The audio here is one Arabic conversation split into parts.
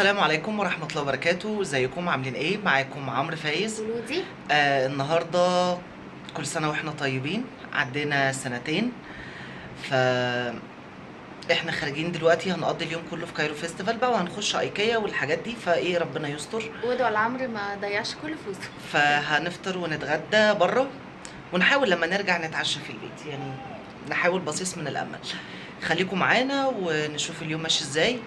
السلام عليكم ورحمة الله وبركاته، ازيكم عاملين ايه؟ معاكم عمرو فايز. ولودي. النهاردة كل سنة واحنا طيبين، عدينا سنتين. ف احنا خارجين دلوقتي، هنقضي اليوم كله في كايرو فيستيفال بقى، وهنخش ايكيا والحاجات دي، فايه ربنا يستر. وادعوا لعمرو ما ضيعش كل فلوسه. فهنفطر ونتغدى بره، ونحاول لما نرجع نتعشى في البيت، يعني نحاول بصيص من الامل. خليكم معانا ونشوف اليوم ماشي ازاي.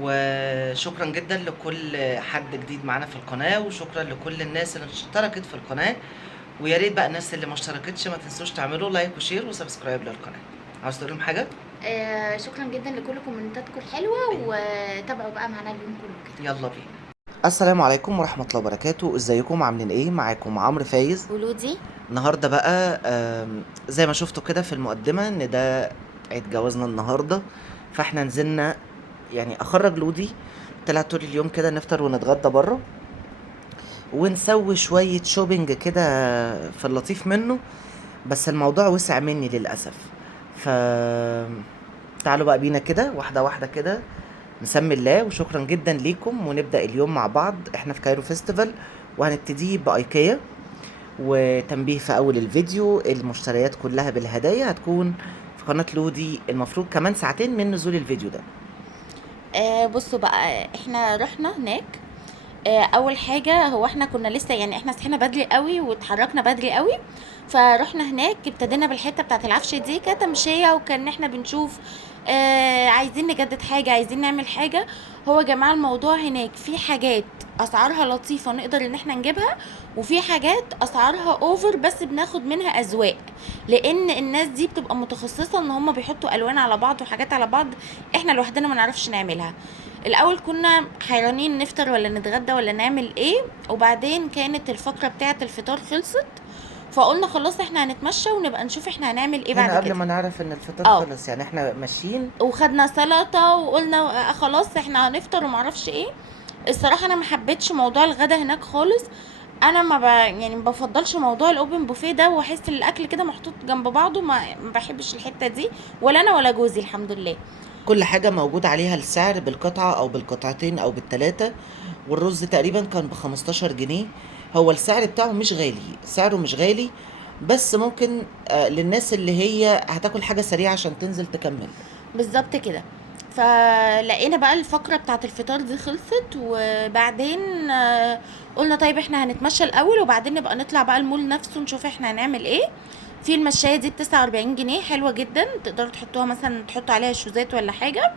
وشكرا جدا لكل حد جديد معانا في القناه، وشكرا لكل الناس اللي اشتركت في القناه. ويا ريت بقى الناس اللي ما اشتركتش ما تنسوش تعملوا لايك وشير وسبسكرايب للقناه. عاوز تقول لهم حاجه؟ شكرا جدا لكل كومنتاتكم الحلوه، وتابعوا بقى معانا اليوم كله كده. يلا بينا. السلام عليكم ورحمه الله وبركاته، ازيكم عاملين ايه؟ معاكم عمرو فايز. ولودي. النهارده بقى زي ما شفتوا كده في المقدمه ان ده عيد جوازنا النهارده. فاحنا نزلنا، يعني اخرج لودي، طلع طول اليوم كده نفطر ونتغدى بره، ونسوي شويه شوبينج كده في اللطيف منه. بس الموضوع وسع مني للاسف. ف تعالوا بقى بينا كده واحده واحده كده، نسمي الله وشكرا جدا ليكم، ونبدا اليوم مع بعض. احنا في كايرو فيستيفال، وهنبتدي بايكيا. وتنبيه في اول الفيديو، المشتريات كلها بالهدايا هتكون في قناة لودي المفروض كمان ساعتين من نزول الفيديو ده. بصوا بقى، احنا رحنا هناك. اول حاجه هو احنا كنا لسه، يعني احنا صحينا بدري قوي واتحركنا بدري قوي. فرحنا هناك، ابتدينا بالحته بتاعه العفش دي كتمشيه، وكان احنا بنشوف عايزين نجدد حاجه، عايزين نعمل حاجه. هو يا جماعه الموضوع هناك في حاجات اسعارها لطيفه نقدر ان احنا نجيبها، وفي حاجات اسعارها اوفر بس بناخد منها اذواق، لان الناس دي بتبقى متخصصه ان هم بيحطوا الوان على بعض وحاجات على بعض احنا لوحدنا ما نعرفش نعملها. الاول كنا حيرانين نفطر ولا نتغدى ولا نعمل ايه، وبعدين كانت الفقره بتاعه الفطار خلصت، فقلنا خلاص احنا هنتمشى ونبقى نشوف احنا هنعمل ايه هنا بعد قبل كده. ما نعرف ان الفطار اه، خلص، يعني احنا ماشيين. وخدنا سلطه وقلنا خلاص احنا هنفطر ومعرفش ايه. الصراحه انا ما حبيتش موضوع الغدا هناك خالص. انا يعني ما بفضلش موضوع الاوبن بوفيه ده، واحس ان الاكل كده محطوط جنب بعضه، ما بحبش الحته دي، ولا انا ولا جوزي الحمد لله. كل حاجة موجود عليها السعر بالقطعة او بالقطعتين او بالتلاتة. والرز تقريبا كان ب15 جنيه. هو السعر بتاعه مش غالي، سعره مش غالي، بس ممكن للناس اللي هي هتاكل حاجة سريعة عشان تنزل تكمل. بالظبط كده. فلقينا بقى الفقرة بتاعت الفطار دي خلصت، وبعدين قلنا طيب احنا هنتمشى الاول، وبعدين نبقى نطلع بقى المول نفسه نشوف احنا هنعمل ايه. في المشاية دي ب49 جنيه، حلوة جدا، تقدروا تحطوها مثلا، تحطوا عليها شوزات ولا حاجة.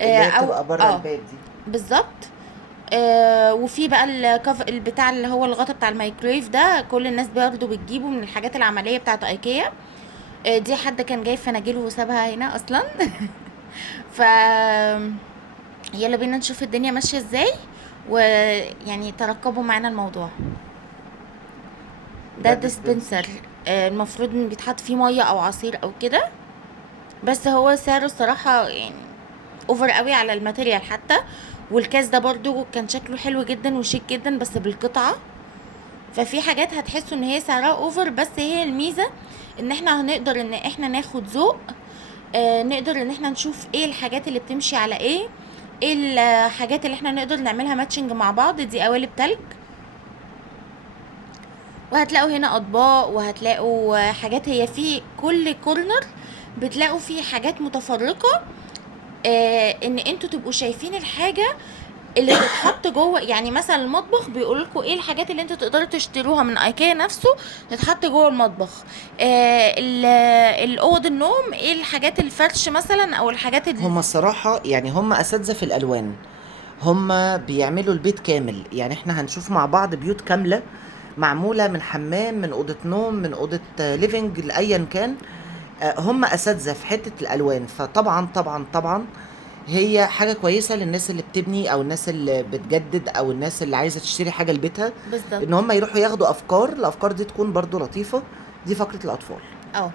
اللي هي او بتبقى بره الباب دي. بالظبط. وفي بقى البتاع اللي هو الغطا بتاع الميكرويف ده، كل الناس برضه بتجيبه من الحاجات العملية بتاعت ايكيا. دي حد كان جايب فناجيل وسابها هنا اصلا. ف يلا بينا نشوف الدنيا ماشية ازاي، ويعني ترقبوا معانا الموضوع. ده ده ديسبنسر. ديسبنسر. المفروض ان بيتحط فيه مية او عصير او كده، بس هو سعره الصراحة يعني اوفر قوي على الماتيريال حتى. والكاس ده برضو كان شكله حلو جدا وشيك جدا بس بالقطعة. ففي حاجات هتحسوا ان هي سعرها اوفر، بس هي الميزة ان احنا هنقدر ان احنا ناخد ذوق. نقدر ان احنا نشوف ايه الحاجات اللي بتمشي على ايه، ايه الحاجات اللي احنا نقدر نعملها ماتشنج مع بعض. دي قوالب تلج، وهتلاقوا هنا اطباق، وهتلاقوا حاجات، هي في كل كورنر بتلاقوا فيه حاجات متفرقة. ان انتوا تبقوا شايفين الحاجة اللي تتحط جوه. يعني مثلا المطبخ بيقول لكم ايه الحاجات اللي انتوا تقدروا تشتروها من ايكيا نفسه تتحط جوه المطبخ. الاوض النوم ايه الحاجات، الفرش مثلا، او الحاجات هما الصراحة يعني هما أساتذة في الألوان. هما بيعملوا البيت كامل، يعني احنا هنشوف مع بعض بيوت كاملة معمولة من حمام، من أوضة نوم، من أوضة ليفينج، لأيا كان. هما أساتذة في حتة الألوان، فطبعا طبعا طبعا هي حاجة كويسة للناس اللي بتبني، أو الناس اللي بتجدد، أو الناس اللي عايزة تشتري حاجة لبيتها. إن بالظبط. هما يروحوا ياخدوا أفكار، الأفكار دي تكون برضو لطيفة. دي فقرة الأطفال. اه.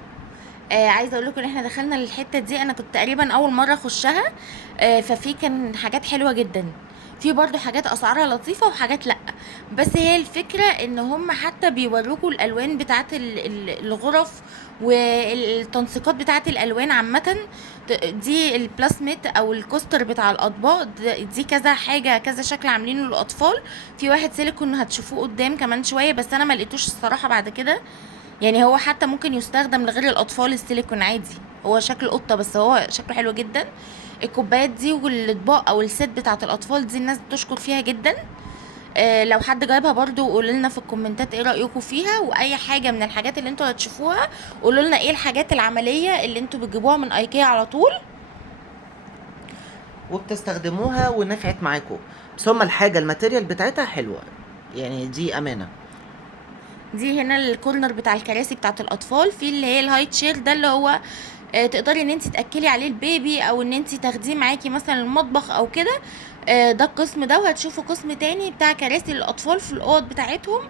عايزه اقول لكم ان احنا دخلنا الحته دي، انا كنت تقريبا اول مره اخشها. ففي كان حاجات حلوه جدا. في برضو حاجات اسعارها لطيفه وحاجات لا. بس هي الفكره ان هم حتى بيوروكوا الالوان بتاعت الغرف والتنسيقات بتاعت الالوان عامه. دي البلاسميت او الكوستر بتاع الاطباق، دي كذا حاجه كذا شكل عاملينه للاطفال. في واحد سيليكون هتشوفوه قدام كمان شويه، بس انا ما لقيتوش الصراحه بعد كده. يعني هو حتى ممكن يستخدم لغير الاطفال السيليكون عادي، هو شكل قطه بس هو شكله حلو جدا. الكوبايات دي والاطباق او الست بتاعت الاطفال دي الناس بتشكر فيها جدا. لو حد جايبها برضو قولوا لنا في الكومنتات ايه رايكم فيها، واي حاجه من الحاجات اللي انتوا هتشوفوها قولوا لنا ايه الحاجات العمليه اللي انتوا بتجيبوها من ايكيا على طول وبتستخدموها ونفعت معاكم. بس هما الحاجه الماتيريال بتاعتها حلوه، يعني دي امانه. دي هنا الكورنر بتاع الكراسي بتاعت الاطفال، في اللي هي الهاي تشير ده اللي هو تقدري ان انت تاكلي عليه البيبي او ان انت تاخديه معاكي مثلا المطبخ او كده. ده القسم ده، وهتشوفوا قسم تاني بتاع كراسي للاطفال في الاوض بتاعتهم،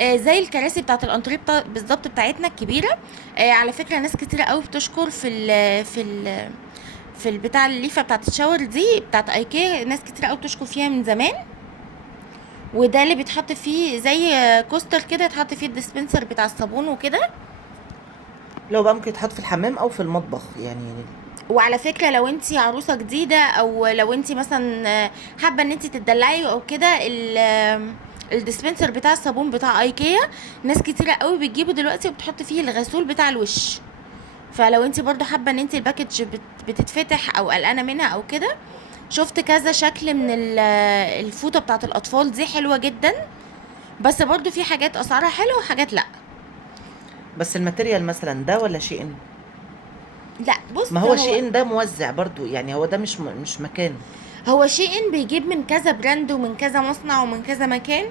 زي الكراسي بتاعت الانتريه بالظبط بتاعتنا الكبيره. على فكره ناس كتيره قوي بتشكر في البتاع الليفه بتاعت الشاور دي بتاعت ايكيا، ناس كتيره قوي بتشكر فيها من زمان. وده اللي بيتحط فيه زي كوستر كده يتحط فيه الديسبنسر بتاع الصابون وكده. لو بقى ممكن يتحط في الحمام او في المطبخ يعني. وعلى فكره لو انت عروسه جديده او لو انت مثلا حابه ان انت تدلعي او كده، الديسبنسر بتاع الصابون بتاع ايكيا ناس كتيره قوي بتجيبه دلوقتي وبتحط فيه الغسول بتاع الوش. فلو انت برضو حابه ان انت الباكج بتتفتح او قلقانه منها او كده، شفت كذا شكل من الفوطه بتاعت الاطفال دي حلوه جدا. بس برضو في حاجات اسعارها حلوه وحاجات لا. بس الماتيريال مثلا ده ولا شيء؟ لا بص، ما هو شيء ده موزع برضو، يعني هو ده مش مكان. هو شيء بيجيب من كذا براند ومن كذا مصنع ومن كذا مكان.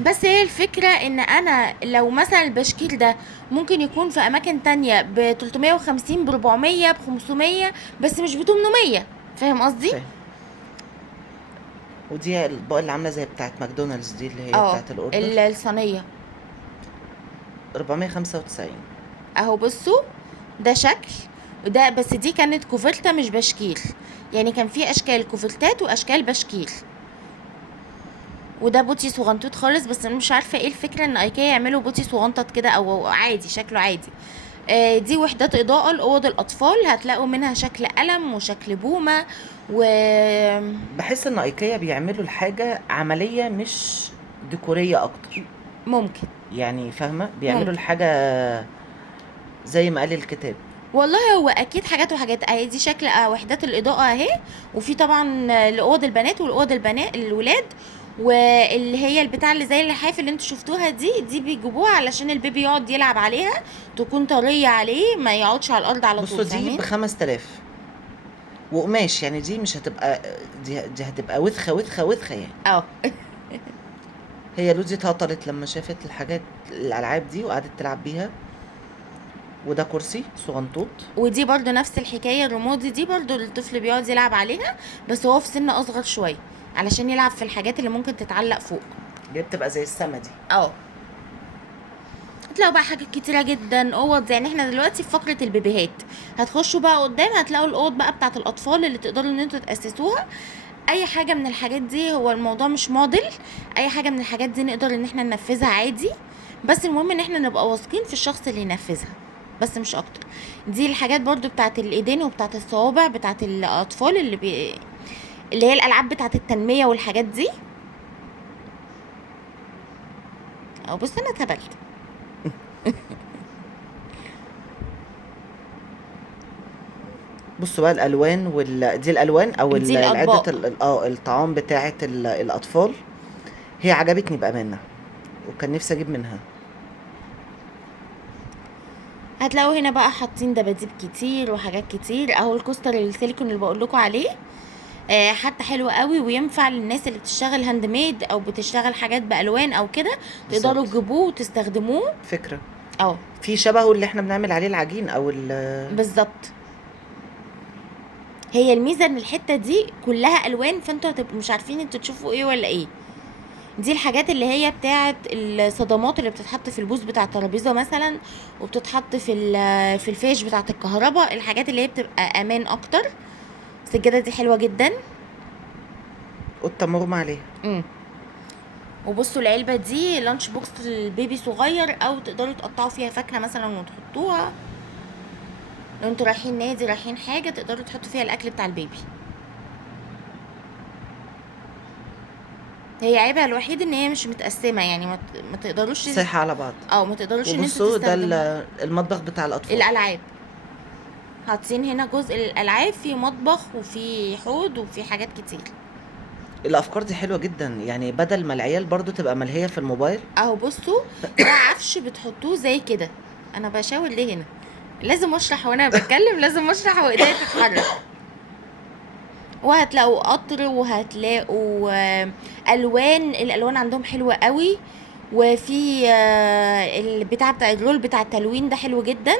بس هي الفكرة ان انا لو مثلا البشكير ده ممكن يكون في اماكن تانية ب 350 ب 400 ب 500 بس مش ب 800. فاهم قصدي؟ فاهم. ودي الاطباق اللي عامله زي بتاعت ماكدونالدز دي اللي هي اه بتاعت الاوردر، الصينية 495. اهو بصوا، ده شكل وده، بس دي كانت كوفرتة مش بشكير. يعني كان في اشكال كوفرتات واشكال بشكير. وده بوتي صغنطوط خالص، بس انا مش عارفه ايه الفكره ان ايكيا يعملوا بوتي صغنطط كده او عادي شكله عادي. دي وحدات اضاءه لاوض الاطفال، هتلاقوا منها شكل قلم وشكل بومه وممكن. بحس ان ايكيا بيعملوا الحاجه عمليه مش ديكوريه اكتر، يعني فاهمه، بيعملوا ممكن الحاجه زي ما قال الكتاب. والله هو اكيد حاجات وحاجات اهي. دي شكل وحدات الاضاءه اهي. وفي طبعا لاوض البنات والاوض البنات الولاد، واللي هي البتاع اللي زي اللحاف اللي انتوا شفتوها دي بيجيبوها علشان البيبي يقعد يلعب عليها، تكون طريه عليه ما يقعدش على الارض على بصوا طول. دي فاهمين؟ ب5000 وقماش، يعني دي مش هتبقى، دي هتبقى وثخه يعني. اه هي لودي اتهطلت لما شافت الحاجات الالعاب دي وقعدت تلعب بيها. وده كرسي صغنطوط. ودي برضو نفس الحكايه، الرمادي دي برضو الطفل بيقعد يلعب عليها، بس هو في سن اصغر شويه علشان يلعب في الحاجات اللي ممكن تتعلق فوق. دي بتبقى زي السما دي. اه هتلاقوا بقى حاجات كتيرة جدا اوض. يعني احنا دلوقتي في فقرة البيبيهات، هتخشوا بقى قدام هتلاقوا الاوض بقى بتاعت الاطفال اللي تقدروا ان انتوا تأسسوها. اي حاجة من الحاجات دي، هو الموضوع مش موديل، اي حاجة من الحاجات دي نقدر ان احنا ننفذها عادي. بس المهم ان احنا نبقى واثقين في الشخص اللي ينفذها، بس مش اكتر. دي الحاجات برضو بتاعت الايدين وبتاعت الصوابع بتاعت الاطفال اللي هي الالعاب بتاعت التنمية والحاجات دي. او بص انا اتهبلت. بصوا بقى الالوان دي الالوان او دي العده الاطباق. الطعام بتاعه الاطفال. هي عجبتني بامانه وكان نفسي اجيب منها. هتلاقوا هنا بقى حاطين دباديب كتير وحاجات كتير. اهو الكوستر السيليكون اللي بقول لكم عليه، حتى حلو قوي وينفع للناس اللي بتشتغل هاند ميد او بتشتغل حاجات بالوان او كده، تقدروا بالظبط. تجيبوه وتستخدموه. فكره. اه في شبهه اللي احنا بنعمل عليه العجين او بالظبط. هي الميزه ان الحته دي كلها الوان، فانتوا هتبقوا مش عارفين انتوا تشوفوا ايه ولا ايه. دي الحاجات اللي هي بتاعه الصدمات اللي بتتحط في البوز بتاع الترابيزه مثلا، وبتتحط في الفيش بتاعه الكهرباء، الحاجات اللي هي بتبقى امان اكتر. السجاده دي حلوه جدا. قطه مغمى عليها. امم وبصوا العلبه دي لانش بوكس للبيبي صغير، او تقدروا تقطعوا فيها فاكهه مثلا وتحطوها. لو انتوا رايحين نادي رايحين حاجه تقدروا تحطوا فيها الاكل بتاع البيبي. هي عيبها الوحيد ان هي مش متقسمه، يعني ما تقدروش صحة على بعض. ما تقدروش ان انتوا وبصوا ده تستخدموا المطبخ بتاع الاطفال. الالعاب. حاطين هنا جزء للالعاب، في مطبخ وفي حوض وفي حاجات كتير. الافكار دي حلوه جدا، يعني بدل ما العيال برضو تبقى ملهيه في الموبايل. اهو بصوا ده عفش بتحطوه زي كده. انا بشاور ليه هنا؟ لازم اشرح وانا بتكلم، لازم اشرح وايديا تتحرك. وهتلاقوا قطر، وهتلاقوا الوان. الالوان عندهم حلوه قوي. وفي البتاع بتاع الرول بتاع التلوين ده حلو جدا.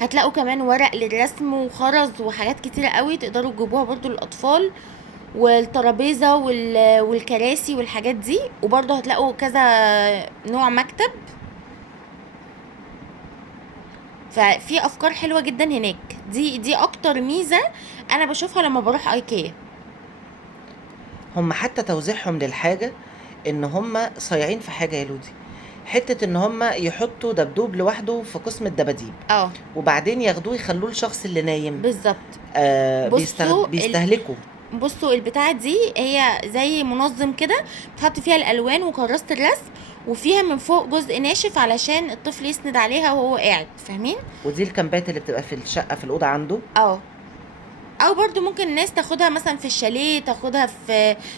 هتلاقوا كمان ورق للرسم وخرز وحاجات كتيره قوي تقدروا تجيبوها برضو للاطفال. والترابيزه والكراسي والحاجات دي. وبرضو هتلاقوا كذا نوع مكتب. ففي افكار حلوه جدا هناك. دي اكتر ميزه انا بشوفها لما بروح ايكيا. هم حتى توزيعهم للحاجه ان هم صايعين في حاجه يا لودي، حته ان هم يحطوا دبدوب لوحده في قسم الدباديب، وبعدين ياخدوه يخلوه الشخص اللي نايم. بالظبط. بيستهلكوا. بصوا البتاعه دي هي زي منظم كده، بتحط فيها الالوان وكراسه الرسم، وفيها من فوق جزء ناشف علشان الطفل يسند عليها وهو قاعد، فاهمين؟ ودي الكامبات اللي بتبقى في الشقه في الاوضه عنده. او برضو ممكن الناس تاخدها مثلا في الشاليه، تاخدها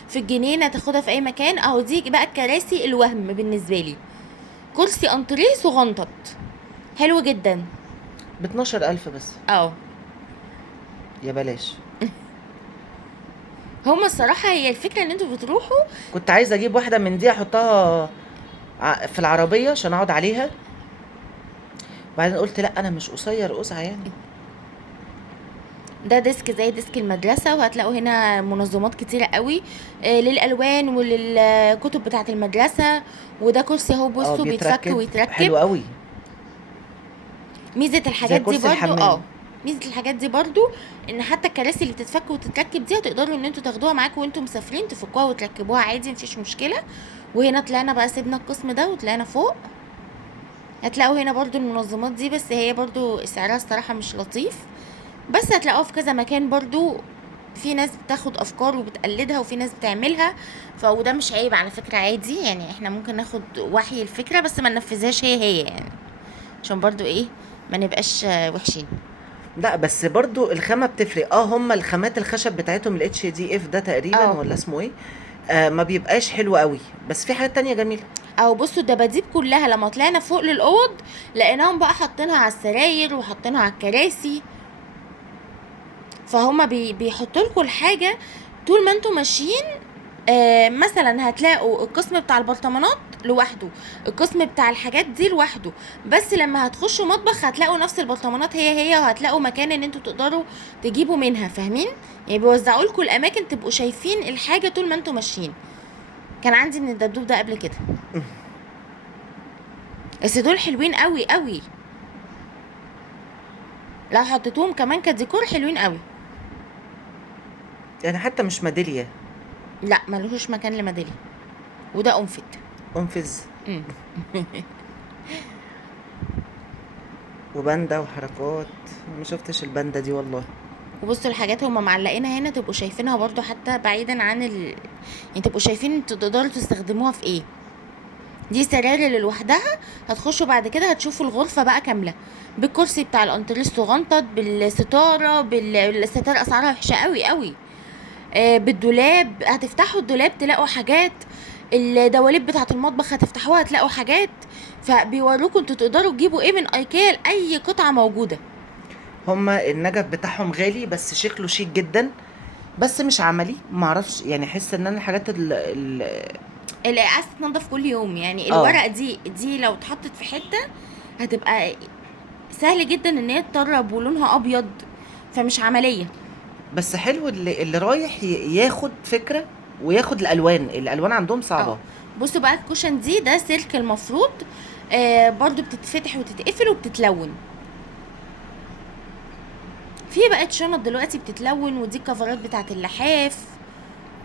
في الجنينه، تاخدها في اي مكان. اهو دي بقى الكراسي الوهم بالنسبه لي. كرسي انتريه صغنطط حلو جدا ب12,000 بس. يا بلاش. هما الصراحه هي الفكره ان انتوا بتروحوا. كنت عايزه اجيب واحده من دي احطها في العربيه عشان اقعد عليها، وبعدين قلت لا انا مش قصير قزعه يعني. ده ديسك زي ديسك المدرسة، وهتلاقوا هنا منظمات كتيرة قوي للألوان وللكتب بتاعة المدرسة. وده كرسي اهو بصوا بيتفك ويتركب. حلو قوي. ميزة الحاجات دي برضو ميزة الحاجات دي برضو ان حتى الكراسي اللي بتتفك وتتركب دي هتقدروا ان انتوا تاخدوها معاكم وانتوا مسافرين، تفكوها وتركبوها عادي مفيش مشكلة. وهنا طلعنا بقى سيبنا القسم ده وطلعنا فوق. هتلاقوا هنا برضو المنظمات دي، بس هي برضو سعرها الصراحة مش لطيف، بس هتلاقوها في كذا مكان برضو. في ناس بتاخد افكار وبتقلدها، وفي ناس بتعملها. وده مش عيب على فكرة، عادي يعني. احنا ممكن ناخد وحي الفكرة بس ما ننفذهاش هي يعني، عشان برضو ما نبقاش وحشين. لا بس برضو الخامة بتفرق. هم الخامات الخشب بتاعتهم الHDF ده تقريبا ولا اسمه ايه، ما بيبقاش حلو قوي، بس في حاجات تانية جميلة. بصوا الدباديب كلها لما طلعنا فوق للأوض لقيناهم بقى حاطينها على السراير وحاطينها على الكراسي. فهما بيحطوا لكم الحاجه طول ما انتوا ماشيين. مثلا هتلاقوا القسم بتاع البرطمانات لوحده، القسم بتاع الحاجات دي لوحده، بس لما هتخشوا مطبخ هتلاقوا نفس البرطمانات هي وهتلاقوا مكان ان انتوا تقدروا تجيبوا منها، فاهمين؟ يعني بيوزعوا لكم الاماكن تبقوا شايفين الحاجه طول ما انتوا ماشيين. كان عندي من الدبدوب ده قبل كده، بس دول حلوين قوي قوي. لو حطيتوهم كمان كديكور حلوين قوي، يعني حتى مش ميدالية. لا ملهوش مكان لميدالية. وده أنفذ وباندا وحركات. ما شفتش الباندا دي والله. وبصوا الحاجات هما معلقينها هنا تبقوا شايفينها برضو، حتى بعيدا عن يعني تبقوا شايفين انتوا تقدروا تستخدموها في ايه. دي سراير اللي لوحدها. هتخشوا بعد كده هتشوفوا الغرفة بقى كاملة بالكرسي بتاع الانتريه الصغنطط، بالستارة. الستارة اسعارها وحشة قوي قوي. بالدولاب، هتفتحوا الدولاب تلاقوا حاجات. الدواليب بتاعه المطبخ هتفتحوها هتلاقوا حاجات. فبيوروكم انتوا تقدروا تجيبوا ايه من ايكيا لاي قطعه موجوده. هما النجف بتاعهم غالي بس شكله شيك جدا، بس مش عملي. معرفش يعني، احس ان انا الحاجات اللي عايز تنضف كل يوم يعني. الورقه دي لو اتحطت في حته هتبقى سهل جدا ان هي تطرب ولونها ابيض، فمش عمليه. بس حلو اللي رايح ياخد فكره وياخد الالوان عندهم صعبه. بصوا بقى الكوشن دي ده سلك المفروض برضو بتتفتح وتتقفل وبتتلون. في بقت شنط دلوقتي بتتلون، ودي الكفرات بتاعت اللحاف.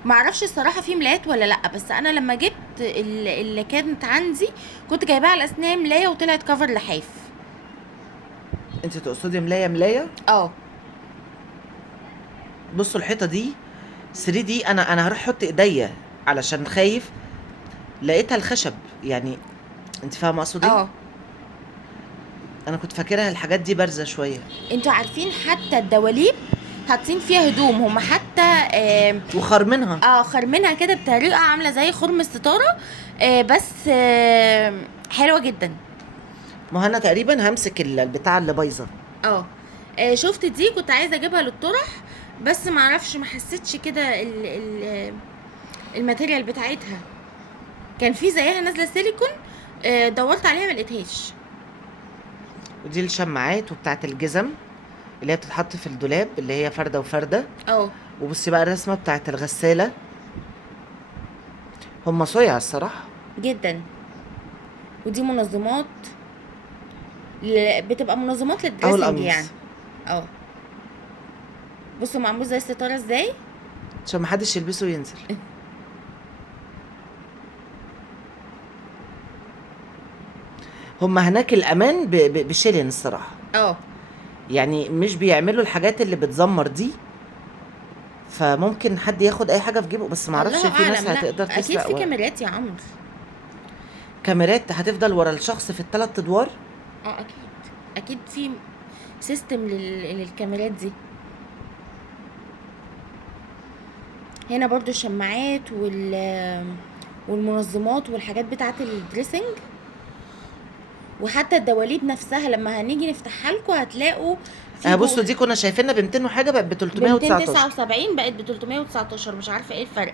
معرفش الصراحه في ملايات ولا لا، بس انا لما جبت اللي كانت عندي كنت جايباها على اسنان ملايه وطلعت كفر لحاف. انت تقصدي ملايه ملايه؟ اه بصوا الحيطه دي 3 دي، انا هروح احط ايديا علشان خايف، لقيتها الخشب يعني. انت فاهمه اقصد ايه؟ اه. انا كنت فاكرها الحاجات دي بارزه شويه. انتوا عارفين حتى الدواليب حاطين فيها هدوم هم حتى وخرمنها. خرمينها كده بطريقه عامله زي خرم الستاره. بس حلوه جدا. ما هو انا تقريبا همسك البتاع اللي بايظه. اه. شفت دي كنت عايزه اجيبها للطرح، بس ما اعرفش ما حسيتش كده الماتيريال بتاعتها. كان في زيها نازله سيليكون، دورت عليها ما لقيتهاش. ودي الشماعات وبتاعت الجزم اللي هي بتتحط في الدولاب، اللي هي فرده وفرده. اه وبصي بقى الرسمه بتاعت الغساله، هم صيع الصراحه. جدا. ودي منظمات بتبقى منظمات او للدريسنج القميص يعني. اه. بصوا معمول زي الستاره ازاي. عشان محدش يلبسه وينزل. هم هناك الامان بشيلين الصراحه. اه يعني مش بيعملوا الحاجات اللي بتزمر دي، فممكن حد ياخد اي حاجه في جيبه، بس معرفش الله في ناس اعلم. لا هتقدر اكيد تسرق في كاميرات يا عمرو. كاميرات هتفضل ورا الشخص في الثلاث ادوار. اه اكيد. اكيد في سيستم للكاميرات دي. هنا برضو الشماعات والمنظمات والحاجات بتاعه الدريسنج، وحتى الدواليب نفسها لما هنيجي نفتحها لكم هتلاقوا في بصوا دي كنا شايفينها ب 200 وحاجه، بقت ب ب 319. 279 بقت ب 319. مش عارفه ايه الفرق.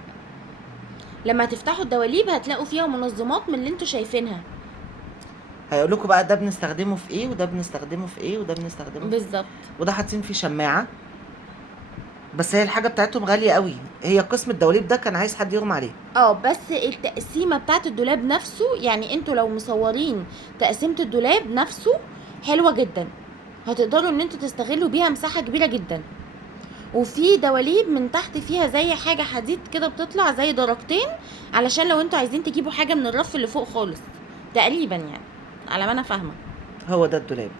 لما هتفتحوا الدواليب هتلاقوا فيها منظمات من اللي انتوا شايفينها. هيقول لكم بقى ده بنستخدمه في ايه، وده بنستخدمه في ايه، وده بنستخدمه في إيه. بالظبط. وده حاطين فيه شماعه، بس هي الحاجه بتاعتهم غاليه قوي. هي قسم الدواليب ده كان عايز حد يغمى عليه. بس التقسيمه بتاعت الدولاب نفسه، يعني انتوا لو مصورين تقسيمه الدولاب نفسه حلوه جدا، هتقدروا ان انتوا تستغلوا بيها مساحه كبيره جدا. وفي دواليب من تحت فيها زي حاجه حديد كده بتطلع زي درجتين، علشان لو انتوا عايزين تجيبوا حاجه من الرف اللي فوق خالص تقريبا يعني، على ما انا فاهمه. هو ده الدولاب،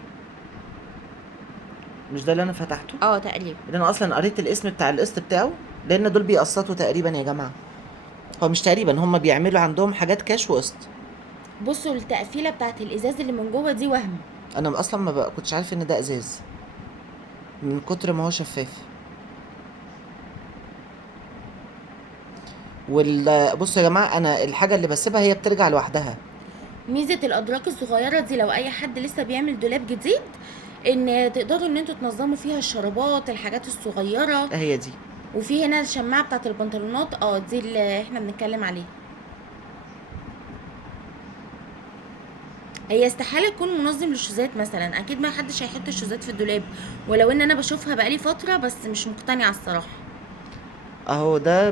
مش ده اللي انا فتحته؟ تقريبا. اللي انا اصلا قريت الاسم بتاع القسط بتاعه، لان دول بيقسطوا تقريبا يا جماعه. هو مش تقريبا، هم بيعملوا عندهم حاجات كاش وقسط. بصوا التقفيله بتاعت الازاز اللي من جوه دي وهم. انا اصلا ما كنتش عارف ان ده ازاز من كتر ما هو شفاف. بصوا يا جماعه، انا الحاجه اللي بسيبها هي بترجع لوحدها. ميزه الادراج الصغيره دي لو اي حد لسه بيعمل دولاب جديد، ان تقدروا ان انتوا تنظموا فيها الشرابات، الحاجات الصغيره. هي دي. وفي هنا الشماعه بتاعت البنطلونات، دي اللي احنا بنتكلم عليها. هي استحاله تكون منظم للشوزات مثلا، اكيد ما حدش هيحط الشوزات في الدولاب، ولو ان انا بشوفها بقالي فتره بس مش مقتنعه الصراحه. اهو ده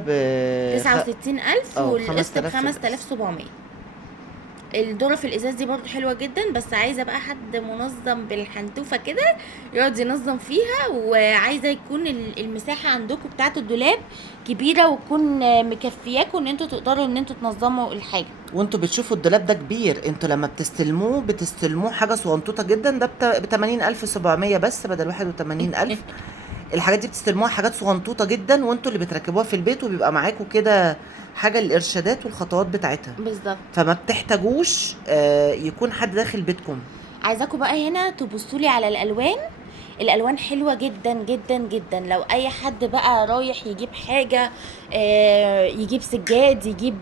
69,000 والقسط ب 5000. 5700. الظرف الازاز دي برضو حلوه جدا، بس عايزه بقى حد منظم بالحنتوفه كده يقعد ينظم فيها، وعايزه يكون المساحه عندكم بتاعه الدولاب كبيره وتكون مكفياكم ان انتوا تقدروا ان انتوا تنظموا الحاجه. وانتوا بتشوفوا الدولاب ده كبير، انتوا لما بتستلموه حاجه صغنطوطه جدا، ده ب 80,700 بس بدل 81,000. الحاجات دي بتستلموها حاجات صغنطوطه جدا، وانتوا اللي بتركبوها في البيت، وبيبقى معاكم كده حاجه للارشادات والخطوات بتاعتها، بالظبط. فما بتحتاجوش يكون حد داخل بيتكم. عايزاكم بقى هنا تبصوا لي على الالوان. الالوان حلوه جدا جدا جدا. لو اي حد بقى رايح يجيب حاجه، يجيب سجاد، يجيب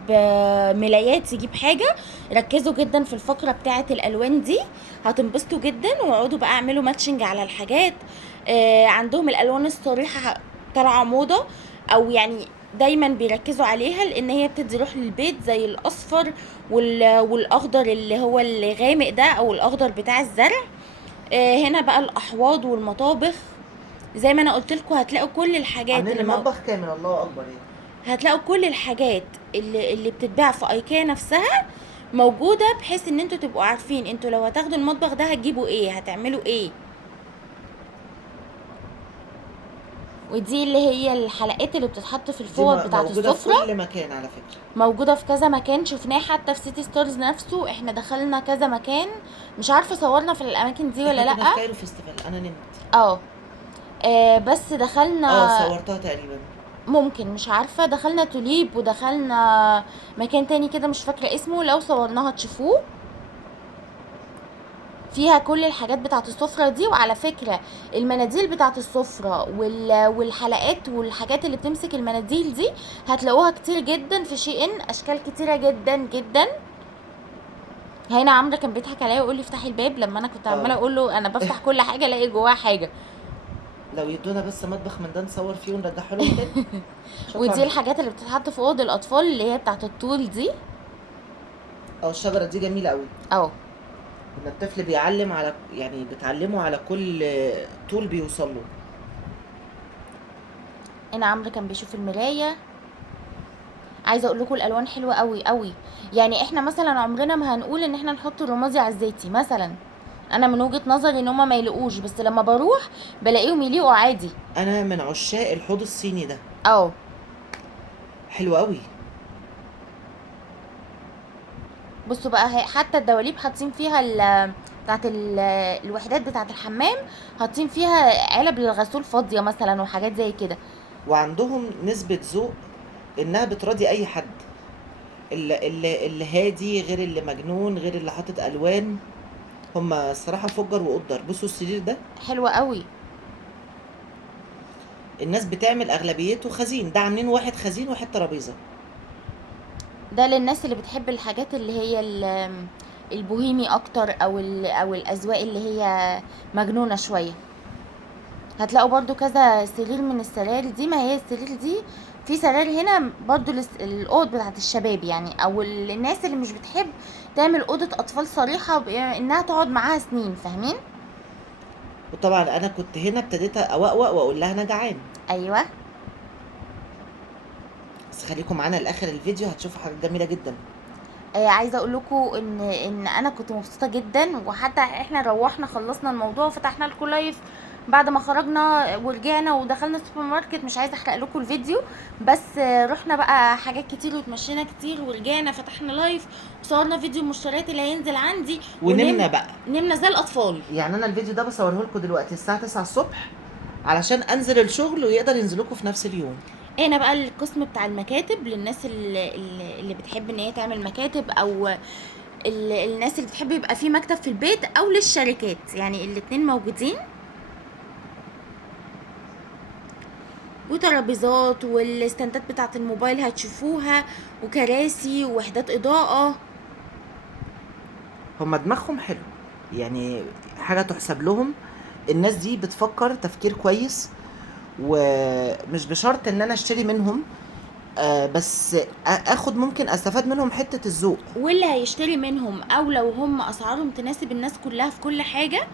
ملايات، يجيب حاجه، ركزوا جدا في الفقره بتاعه الالوان دي، هتنبسطوا جدا. واقعدوا بقى اعملوا ماتشنج على الحاجات. عندهم الالوان الصريحه طالعه موضه، او يعني دايما بيركزوا عليها لان هي بتدي روح للبيت، زي الاصفر والاخضر اللي هو الغامق ده، او الاخضر بتاع الزرع. هنا بقى الاحواض والمطابخ، زي ما انا قلت لكم هتلاقوا كل الحاجات عاملين المطبخ كامل، الله اكبر يعني. هتلاقوا كل الحاجات اللي بتتباع في ايكيا نفسها موجوده، بحيث ان انتوا تبقوا عارفين انتوا لو هتاخدوا المطبخ ده هتجيبوا ايه، هتعملوا ايه. ودي اللي هي الحلقات اللي بتتحط في دي الفوط بتاعه موجوده في السفره، كل مكان على فكره. موجوده في كذا مكان، شفناه حتى في سيتي ستارز نفسه، احنا دخلنا كذا مكان، مش عارفه صورنا في الاماكن دي احنا ولا لا. كنا في كايرو فيستيفال، انا نمت. اه بس دخلنا صورتها تقريبا. ممكن، مش عارفه، دخلنا توليب ودخلنا مكان تاني كده مش فاكره اسمه، لو صورناها تشوفوه، فيها كل الحاجات بتاعه السفره دي. وعلى فكره المناديل بتاعه السفره والحلقات والحاجات اللي بتمسك المناديل دي هتلاقوها كتير جدا في شي ان، اشكال كتيره جدا جدا. هنا عمرو كان بيضحك عليا ويقول لي افتحي الباب، لما انا كنت عماله اقول له انا بفتح كل حاجه الاقي جواها حاجه. لو يدونا بس مطبخ من ده نصور فيه ونرجعه لهم تاني. ودي الحاجات اللي بتتحط في اوض الاطفال اللي هي بتاعه الطول دي. الشجره دي جميله قوي، اه ان الطفل بيعلم على، يعني بتعلمه على كل طول بيوصل له. هنا عمرو كان بيشوف المرايه. عايزه اقول لكم الالوان حلوه قوي قوي، يعني احنا مثلا عمرنا ما هنقول ان احنا نحط الرمادي على الزيتي مثلا، انا من وجهه نظري ان هما ما يلقوش، بس لما بروح بلاقيهم يليقوا عادي. انا من عشاق الحوض الصيني ده، اه حلو قوي. بصوا بقى، حتى الدواليب حاطين فيها بتاعت الوحدات بتاعت الحمام، حاطين فيها علب للغسول فاضيه مثلا وحاجات زي كده. وعندهم نسبه ذوق انها بتراضي اي حد، اللي هادي غير اللي مجنون غير اللي حاطط الوان. هما الصراحه فجر وقدر. بصوا السرير ده حلوه قوي. الناس بتعمل اغلبيته خزين، ده عاملين واحد خزين واحد ترابيزه. ده للناس اللي بتحب الحاجات اللي هي البوهيمي اكتر، او الاذواق اللي هي مجنونه شويه. هتلاقوا برضو كذا سرير من السراير دي، ما هي السرير دي في سراير هنا برضو الاوض بتاعت الشباب يعني، او الناس اللي مش بتحب تعمل اوضه اطفال صريحه انها تقعد معاها سنين، فاهمين؟ وطبعا انا كنت هنا ابتديت اوقوق واقول لها انا جعان. ايوه بس خليكم معانا لاخر الفيديو هتشوفوا حاجات جميله جدا. عايزه اقول لكم ان انا كنت مبسوطه جدا، وحتى احنا روحنا خلصنا الموضوع وفتحنا لكم لايف بعد ما خرجنا ورجعنا ودخلنا السوبر ماركت. مش عايزه احرق لكم الفيديو، بس رحنا بقى حاجات كتير وتمشينا كتير ورجعنا فتحنا لايف وصورنا فيديو المشتريات اللي هينزل عندي، ونمنا بقى، نمنا زي الاطفال. يعني انا الفيديو ده بصوره لكم دلوقتي الساعه 9 الصبح علشان انزل الشغل ويقدر ينزل لكم في نفس اليوم. هنا بقى القسم بتاع المكاتب للناس اللي بتحب ان هي تعمل مكاتب، او الناس اللي بتحب يبقى في مكتب في البيت، او للشركات، يعني الاتنين موجودين. وترابيزات والاستندات بتاعه الموبايل هتشوفوها، وكراسي ووحدات اضاءه. هما دماغهم حلو، يعني حاجه تحسب لهم. الناس دي بتفكر تفكير كويس، ومش بشرط ان انا اشتري منهم، بس اخد ممكن استفاد منهم حته الذوق. واللي هيشتري منهم، او لو هم اسعارهم تناسب الناس كلها في كل حاجه،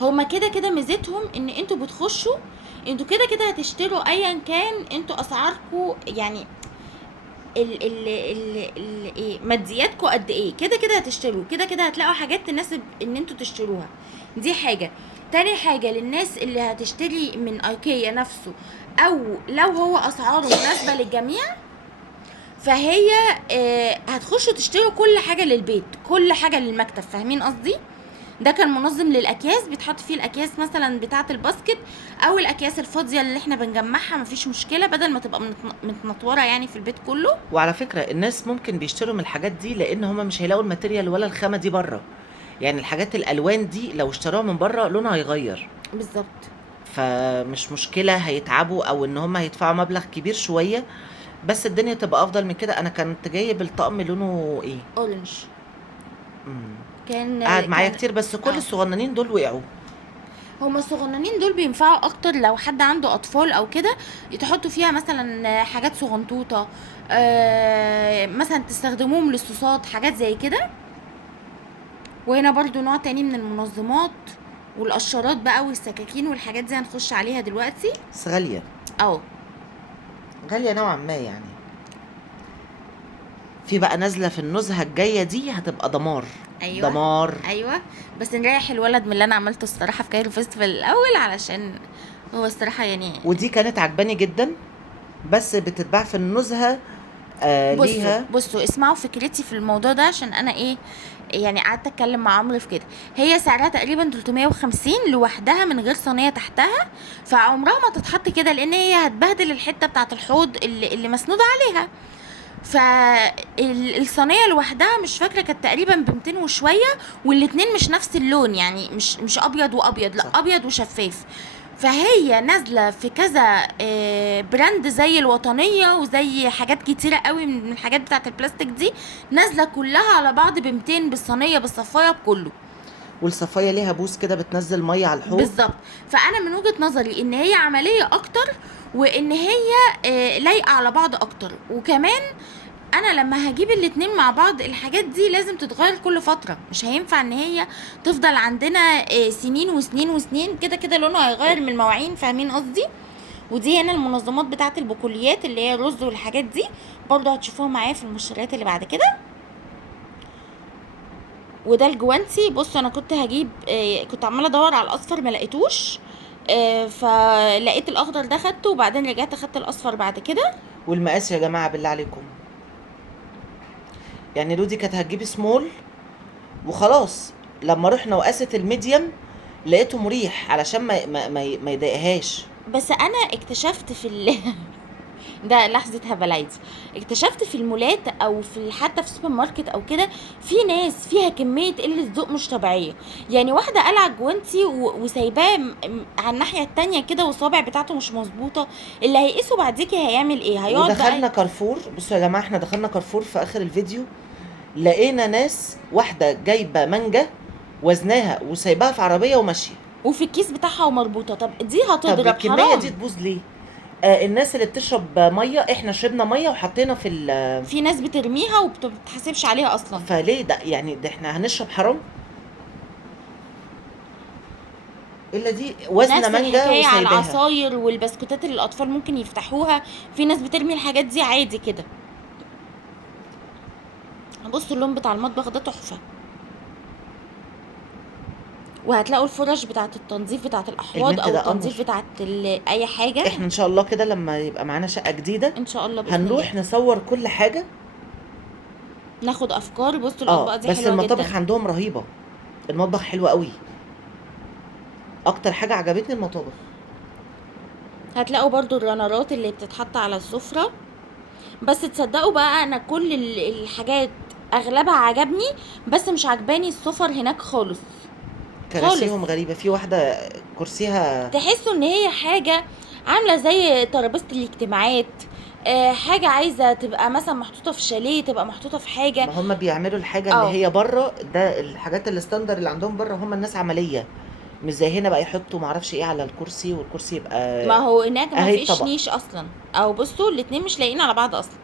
هما كده كده ميزتهم ان انتوا بتخشوا، انتوا كده كده هتشتروا ايا كان انتوا اسعاركم، يعني ايه مادياتكم قد ايه، كده كده هتشتروا، كده كده هتلاقوا حاجات تناسب ان انتوا تشتروها. دي حاجه. تاني حاجه للناس اللي هتشتري من ايكيا نفسه، او لو هو اسعاره مناسبه للجميع، فهي هتخشوا تشتروا كل حاجه للبيت، كل حاجه للمكتب، فاهمين قصدي؟ ده كان منظم للاكياس، بيتحط فيه الاكياس مثلا بتاعه الباسكت، او الاكياس الفاضيه اللي احنا بنجمعها، مفيش مشكله، بدل ما تبقى متنطوره يعني في البيت كله. وعلى فكره الناس ممكن بيشتروا من الحاجات دي لان هما مش هيلاقوا الماتيريال ولا الخامه دي بره، يعني الحاجات الالوان دي لو اشتروها من بره لونها هيغير بالظبط. فمش مشكله هيتعبوا او ان هما هيدفعوا مبلغ كبير شويه، بس الدنيا تبقى افضل من كده. انا كنت جايب الطقم لونه ايه، اورنج. مم. كان قعد معايا كتير، بس كل الصغننين دول وقعوا. هما الصغننين دول بينفعوا اكتر لو حد عنده اطفال او كده، تحطوا فيها مثلا حاجات صغنطوطه، مثلا تستخدموهم للصوصات، حاجات زي كده. وهنا برضو نوع تاني من المنظمات والقشرات بقى والسكاكين والحاجات دي هنخش عليها دلوقتي. بس غاليه، غاليه نوعا ما يعني. في بقى نازله في النزهه الجايه دي هتبقى دمار. أيوة. دمار. ايوه، بس نريح الولد من اللي انا عملته الصراحه في كايرو فيستيفال الاول، علشان هو الصراحه يعني. ودي كانت عجباني جدا، بس بتتباع في النزهه بصوا ليها. بصوا اسمعوا فكرتي في الموضوع ده، عشان انا ايه يعني قعدت اتكلم مع عمرو في كده. هي سعرها تقريبا 350 لوحدها من غير صينيه تحتها، فعمرها ما تتحط كده، لان هي هتبهدل الحته بتاعه الحوض اللي مسنوده عليها. فالصينيه لوحدها مش فاكره كانت تقريبا ب 200 وشويه، والاتنين مش نفس اللون، يعني مش ابيض وابيض، لا صح. ابيض وشفاف. فهي نازله في كذا براند، زي الوطنيه وزي حاجات كتيره قوي من الحاجات بتاعه البلاستيك دي، نازله كلها على بعض ب 200، بالصينيه بالصفايه بكله. والصفايه ليها بوس كده بتنزل ميه على الحوض. بالظبط. فانا من وجهة نظري ان هي عملية اكتر، وان هي لايقة على بعض اكتر. وكمان انا لما هجيب الاتنين مع بعض، الحاجات دي لازم تتغير كل فترة، مش هينفع ان هي تفضل عندنا سنين وسنين وسنين. كده كده لونه هيغير من المواعين، فاهمين قصدي؟ ودي هنا المنظمات بتاعت البقوليات اللي هي الرز والحاجات دي، برضه هتشوفوها معايا في المشتريات اللي بعد كده. وده الجوانتي. بصوا انا كنت هجيب كنت عماله ادور على الاصفر ما لقيتوش، فلقيت الاخضر ده خدته، وبعدين رجعت خدت الاصفر بعد كده. والمقاس يا جماعه بالله عليكم، يعني لودي كانت هتجيب سمول وخلاص، لما رحنا وقاست الميديم لقيته مريح علشان ما يضايقهاش. بس انا اكتشفت ده لحظة هبلايتي. اكتشفت في المولات او حتى في السوبر ماركت او كده، في ناس فيها كمية قلة ذوق مش طبيعية. يعني واحدة قلع جوانتي وسايباه على الناحية التانية كده، والصابع بتاعته مش مظبوطة، اللي هيقيسه بعديكي هيعمل ايه؟ هيقعد ودخلنا بقى. كارفور. بصوا يا جماعه، احنا دخلنا كارفور في اخر الفيديو، لقينا ناس واحده جايبه مانجا وزناها وسايباها في عربيه وماشيه. وفي الكيس بتاعها ومربوطة. طب دي طب هتضرب، الكميه دي حرام. تبوظ ليه؟ الناس اللي بتشرب ميه، احنا شربنا ميه وحطينا في في ناس بترميها وبتحسبش عليها اصلا. فليه ده؟ يعني ده احنا هنشرب حرام؟ الا دي وزنه نفس مانجا الحكاية على وسايباها. العصاير والبسكوتات اللي الأطفال ممكن يفتحوها، في ناس بترمي الحاجات دي عادي كده. بصوا اللون بتاع المطبخ ده تحفة. وهتلاقوا الفرش بتاعة التنظيف بتاعة الأحواض، البنت أو ده قمر. التنظيف بتاعة أي حاجة. احنا ان شاء الله كده لما يبقى معانا شقه جديده إن شاء الله بإذن هنروح الله نصور كل حاجه. ناخد أفكار. بصوا الأطباق دي بس حلوة المطابخ جدا. عندهم رهيبه، المطبخ حلو قوي. اكتر حاجه عجبتني المطابخ. هتلاقوا برضو الرنرات اللي بتتحط على السفرة. بس تصدقوا بقى، أنا كل الحاجات أغلبها عجبني، بس مش عجباني السفر هناك خالص خالص. كراسيهم غريبه، في واحده كرسيها تحسوا ان هي حاجة عاملة زي ترابيزة الاجتماعات، حاجة عايزة تبقى مثلا محطوطة في شاليه، تبقى محطوطة في حاجة. ما هم بيعملوا الحاجه اللي اه هي بره، ده الحاجات الستاندر اللي عندهم بره، هم الناس عمليه، مش زي هنا بقى يحطوا معرفش ايه على الكرسي والكرسي يبقى ما هو هناك ما اهي فيش الطبق. نيش اصلا. او بصوا الاتنين مش لاقيين على بعض اصلا،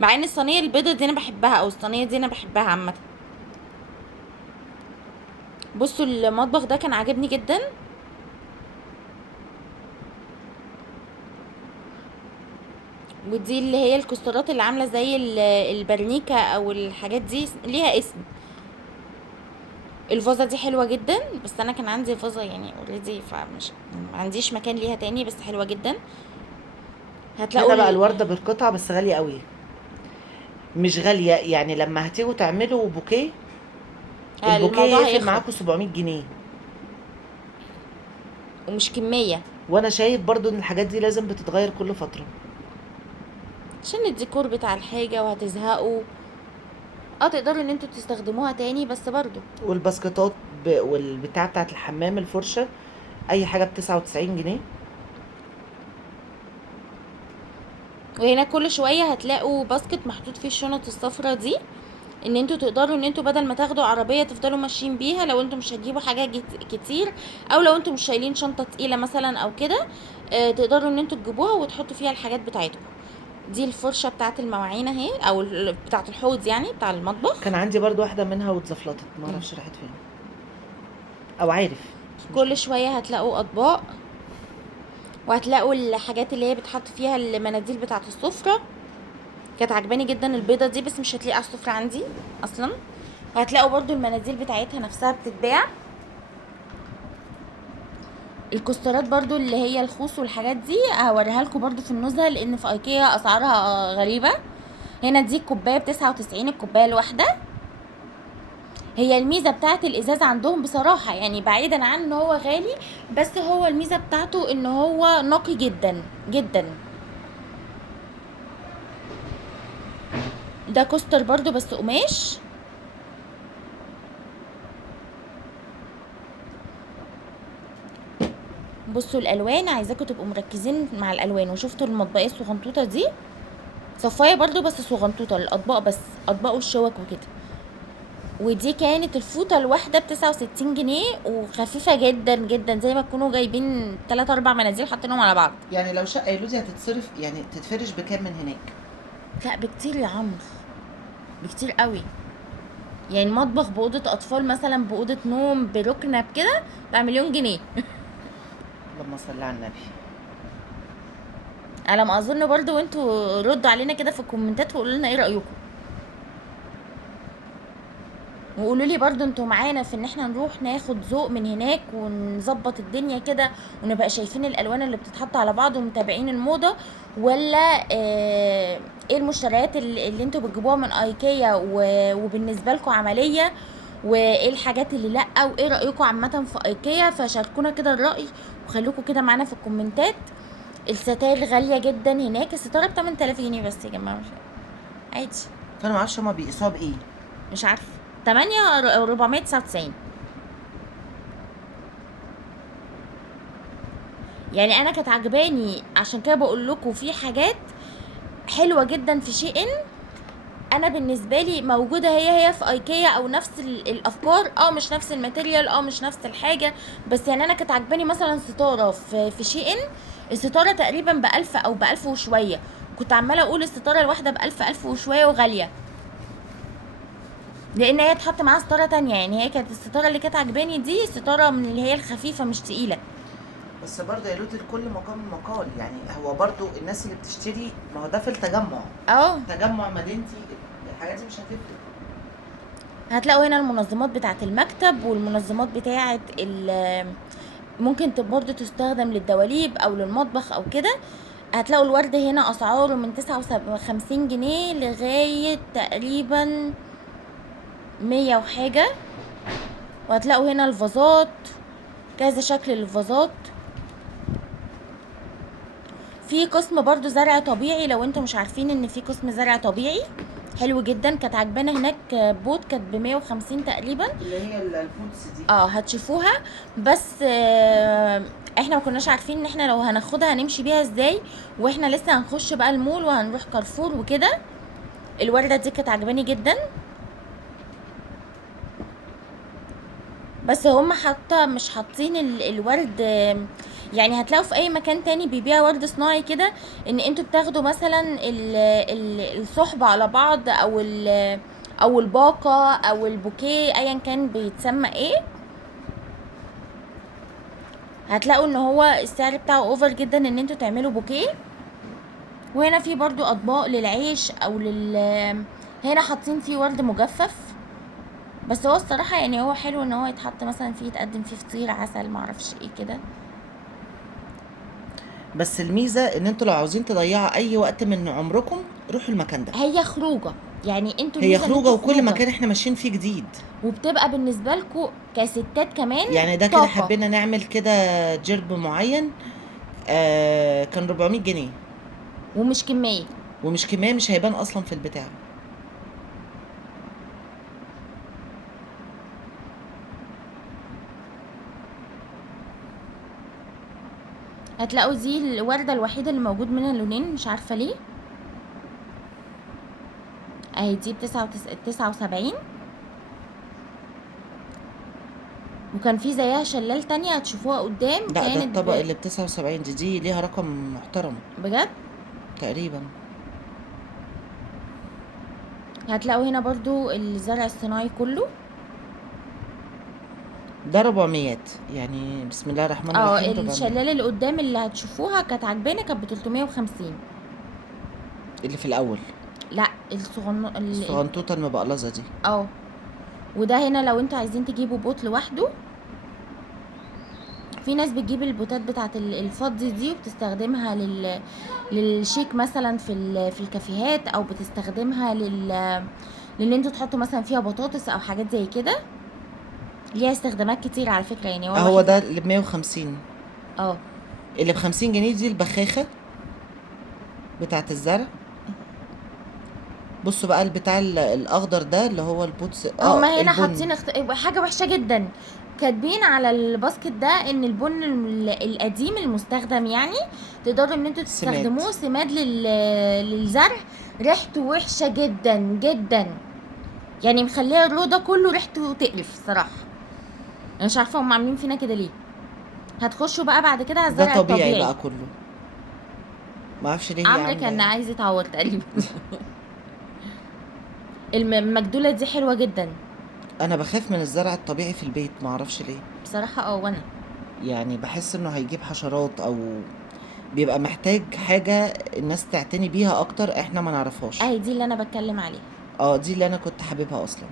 مع ان الصينية البيضة دي انا بحبها، او الصينية دي انا بحبها عامة. بصوا المطبخ ده كان عاجبني جدا. ودي اللي هي الكسترات اللي عاملة زي البرنيكة، او الحاجات دي ليها اسم. الفازة دي حلوة جدا، بس انا كان عندي فازة يعني اوريدي، فمش ما عنديش مكان ليها تاني، بس حلوة جدا. هتلاقوا هنا بقى الورده بالقطعه بس غاليه قوي، مش غاليه يعني لما هتيجوا تعملوا بوكيه، البوكيه الموضوع يقفل هيخرب، معاكم 700 جنيه. ومش كمية، وانا شايف برضو ان الحاجات دي لازم بتتغير كل فتره. عشان الديكور بتاع الحاجة وهتزهقوا. تقدروا ان انتوا تستخدموها تاني، بس برضو. والباسكتات والبتاع بتاعت الحمام، الفرشه، اي حاجه ب99 جنيه. وهنا كل شوية هتلاقوا باسكت محطوط فيه الشنط الصفرة دي، ان انتوا تقدروا ان انتوا بدل ما تاخدوا عربية تفضلوا ماشيين بيها، لو انتوا مش هتجيبوا حاجات كتير، او لو انتوا مش شايلين شنطة تقيلة مثلا او كده، تقدروا ان انتوا تجيبوها وتحطوا فيها الحاجات بتاعتكم. دي الفرشة بتاعت المواعين اهي، او بتاعت الحوض يعني بتاع المطبخ. كان عندي برضو واحده منها واتزفلطت، ما اعرفش راحت فين، او عارف. كل شوية هتلاقوا اطباق، وهتلاقوا الحاجات اللي هي بتحط فيها المناديل بتاعت السفرة. كانت عجباني جدا البيضة دي، بس مش هتلاقي على السفرة عندي اصلا. وهتلاقوا برضو المناديل بتاعتها نفسها بتتباع. الكسترات برضو اللي هي الخوص والحاجات دي هوريها لكم برضو في النزهه، لان في ايكيا اسعارها غريبه. هنا دي الكوبايه ب99 الكوبايه الواحده. هي الميزه بتاعه الازاز عندهم بصراحه، يعني بعيدا عن ان هو غالي، بس هو الميزه بتاعته ان هو نقي جدا جدا. ده كوستر برضو بس قماش. بصوا الالوان، عايزاكم تبقوا مركزين مع الالوان. وشفتوا المطبقيه الصغنطوطه دي، صفايه برضو بس صغنطوطه للاطباق، بس اطباق والشوك وكده. ودي كانت الفوطه الواحده ب69 جنيه، وخفيفه جدا جدا، زي ما تكونوا جايبين 3 4 مناديل حاطينهم على بعض. يعني لو شقه يا لودي هتتصرف يعني تتفرش بكام من هناك؟ لا بكتير يا عمرو، بكتير قوي. يعني مطبخ باوضه اطفال مثلا، باوضه نوم بركنه بكده، بتاع مليون جنيه. اللهم صل على النبي. على ما اظن برضو. وانتوا ردوا علينا كده في الكومنتات وقولوا لنا ايه رايكم، وقولوا لي برضو انتوا معانا في ان احنا نروح ناخد ذوق من هناك ونظبط الدنيا كده، ونبقى شايفين الالوان اللي بتتحط على بعض ومتابعين الموضه، ولا ايه المشتريات اللي انتوا بتجيبوها من ايكيا وبالنسبه لكم عمليه، وايه الحاجات اللي لا، وايه رايكم عامه في ايكيا. فشاركونا كده الراي، وخليكم كده معانا في الكومنتات. الستاير غاليه جدا هناك، الستاره ب 8000 جنيه بس يا جماعه، مش عادي. فانا ما اعرفش هما بيقيسوها بايه. مش عارفه، 8499. يعني انا كانت عجباني، عشان كده بقول لكم في حاجات حلوه جدا في شي ان. انا بالنسبه لي موجوده هي في ايكيا، او نفس الافكار، مش نفس الماتيريال، مش نفس الحاجه. بس يعني انا كانت عجباني مثلا ستاره في شي ان. الستاره تقريبا ب1000 او ب1000 وشويه. كنت عماله اقول الستاره الواحده ب1000 وشويه وغاليه، لان هي اتحط معاها ستاره تانية. يعني هي كانت الستاره اللي كانت عجباني دي ستاره من اللي هي الخفيفه مش تقيله. بس برضه يا لودي لكل مقام مقال، يعني هو برضه الناس اللي بتشتري، ما هو ده في التجمع، اه تجمع مدينتي، الحاجات دي مش هتفرق. هتلاقوا هنا المنظمات بتاعه المكتب، والمنظمات بتاعه ممكن برضه تستخدم للدواليب او للمطبخ او كده. هتلاقوا الورد هنا اسعاره من 59 جنيه لغايه تقريبا 100 وحاجه. وهتلاقوا هنا الفازات، كذا شكل للفازات. في قسم برضو زرع طبيعي، لو انتم مش عارفين ان في قسم زرع طبيعي حلو جدا. كانت عجبانه هناك بوت، كانت ب150 تقريبا. اللي هي البوتس دي. هتشوفوها. بس احنا ما كناش عارفين ان احنا لو هناخدها هنمشي بيها ازاي، واحنا لسه هنخش بقى المول وهنروح كارفور وكده. الورده دي كانت عجباني جدا، بس هم حتى مش حاطين الورد. يعني هتلاقوا في اي مكان تاني بيبيع ورد صناعي كده، ان انتوا بتاخدوا مثلا الصحبة على بعض، او الباقة او البوكيه، ايا كان بيتسمى ايه. هتلاقوا ان هو السعر بتاعه اوفر جدا ان انتوا تعملوا بوكيه. وهنا في برضو اطباق للعيش او هنا حاطين فيه ورد مجفف. بس هو الصراحة يعني هو حلو ان هو يتحط مثلا فيه، يتقدم فيه فطير عسل معرفش ايه كده. بس الميزه ان انتوا لو عاوزين تضيعوا اي وقت من عمركم روحوا المكان ده. هي خروجه، يعني انتوا هي الميزة ان خروجه، انتوا وكل خروجه، مكان احنا ماشيين فيه جديد. وبتبقى بالنسبة لكم كستات كمان يعني ده كده طاقة. حبينا نعمل كده جرب معين، كان 400 جنيه ومش كمية. ومش كمية، مش هيبان اصلا في البتاع. هتلاقوا دي الوردة الوحيدة اللي موجود منها لونين، مش عارفة ليه. اهي دي ب79. وكان في زيها شلال تانية هتشوفوها قدام، لا ده كانت الطبق اللي ب79 دي ليها رقم محترم بجد. تقريبا. هتلاقوا هنا برضو الزرع الصناعي كله. ده 400، يعني بسم الله الرحمن الرحيم 400. الشلال اللي قدام اللي هتشوفوها كانت عجباني، كانت ب350. اللي في الاول لا الصغنطوطه المبقلظه دي. وده هنا لو انتوا عايزين تجيبوا بوت لوحده في ناس بتجيب البوتات بتاعت الفضي دي وبتستخدمها للشيك مثلا في الكافيهات، او بتستخدمها لان انتوا تحطوا مثلا فيها بطاطس او حاجات زي كده. ليها استخدامات كتير على فكره، يعني هو هو الواحد ده اللي ب150. اه اللي ب50 جنيه دي البخاخة بتاعت الزرع. بصوا بقى البتاع الاخضر ده اللي هو البوتس، هما هنا البن. حاطين حاجه وحشه جدا، كاتبين على الباسكت ده ان البن القديم المستخدم يعني تقدروا ان انتوا سماد. تستخدموه سماد للزرع. ريحته وحشه جدا جدا، يعني مخليه الروضه كله ريحته تقرف صراحه. انا مش عارفه هم عاملين فينا كده ليه. هتخشوا بقى بعد كده على ده الزرع طبيعي الطبيعي. بقى كله، ما اعرفش ليه هي عمرو عامله كان ايه. عايز يتعور تقريبا. المجدوله دي حلوه جدا انا بخاف من الزرع الطبيعي في البيت، ما اعرفش ليه. بصراحه. وانا يعني بحس انه هيجيب حشرات، او بيبقى محتاج حاجه الناس تعتني بيها اكتر احنا ما نعرفهاش. اهي دي اللي انا بتكلم عليها. دي اللي انا كنت حاببها اصلا.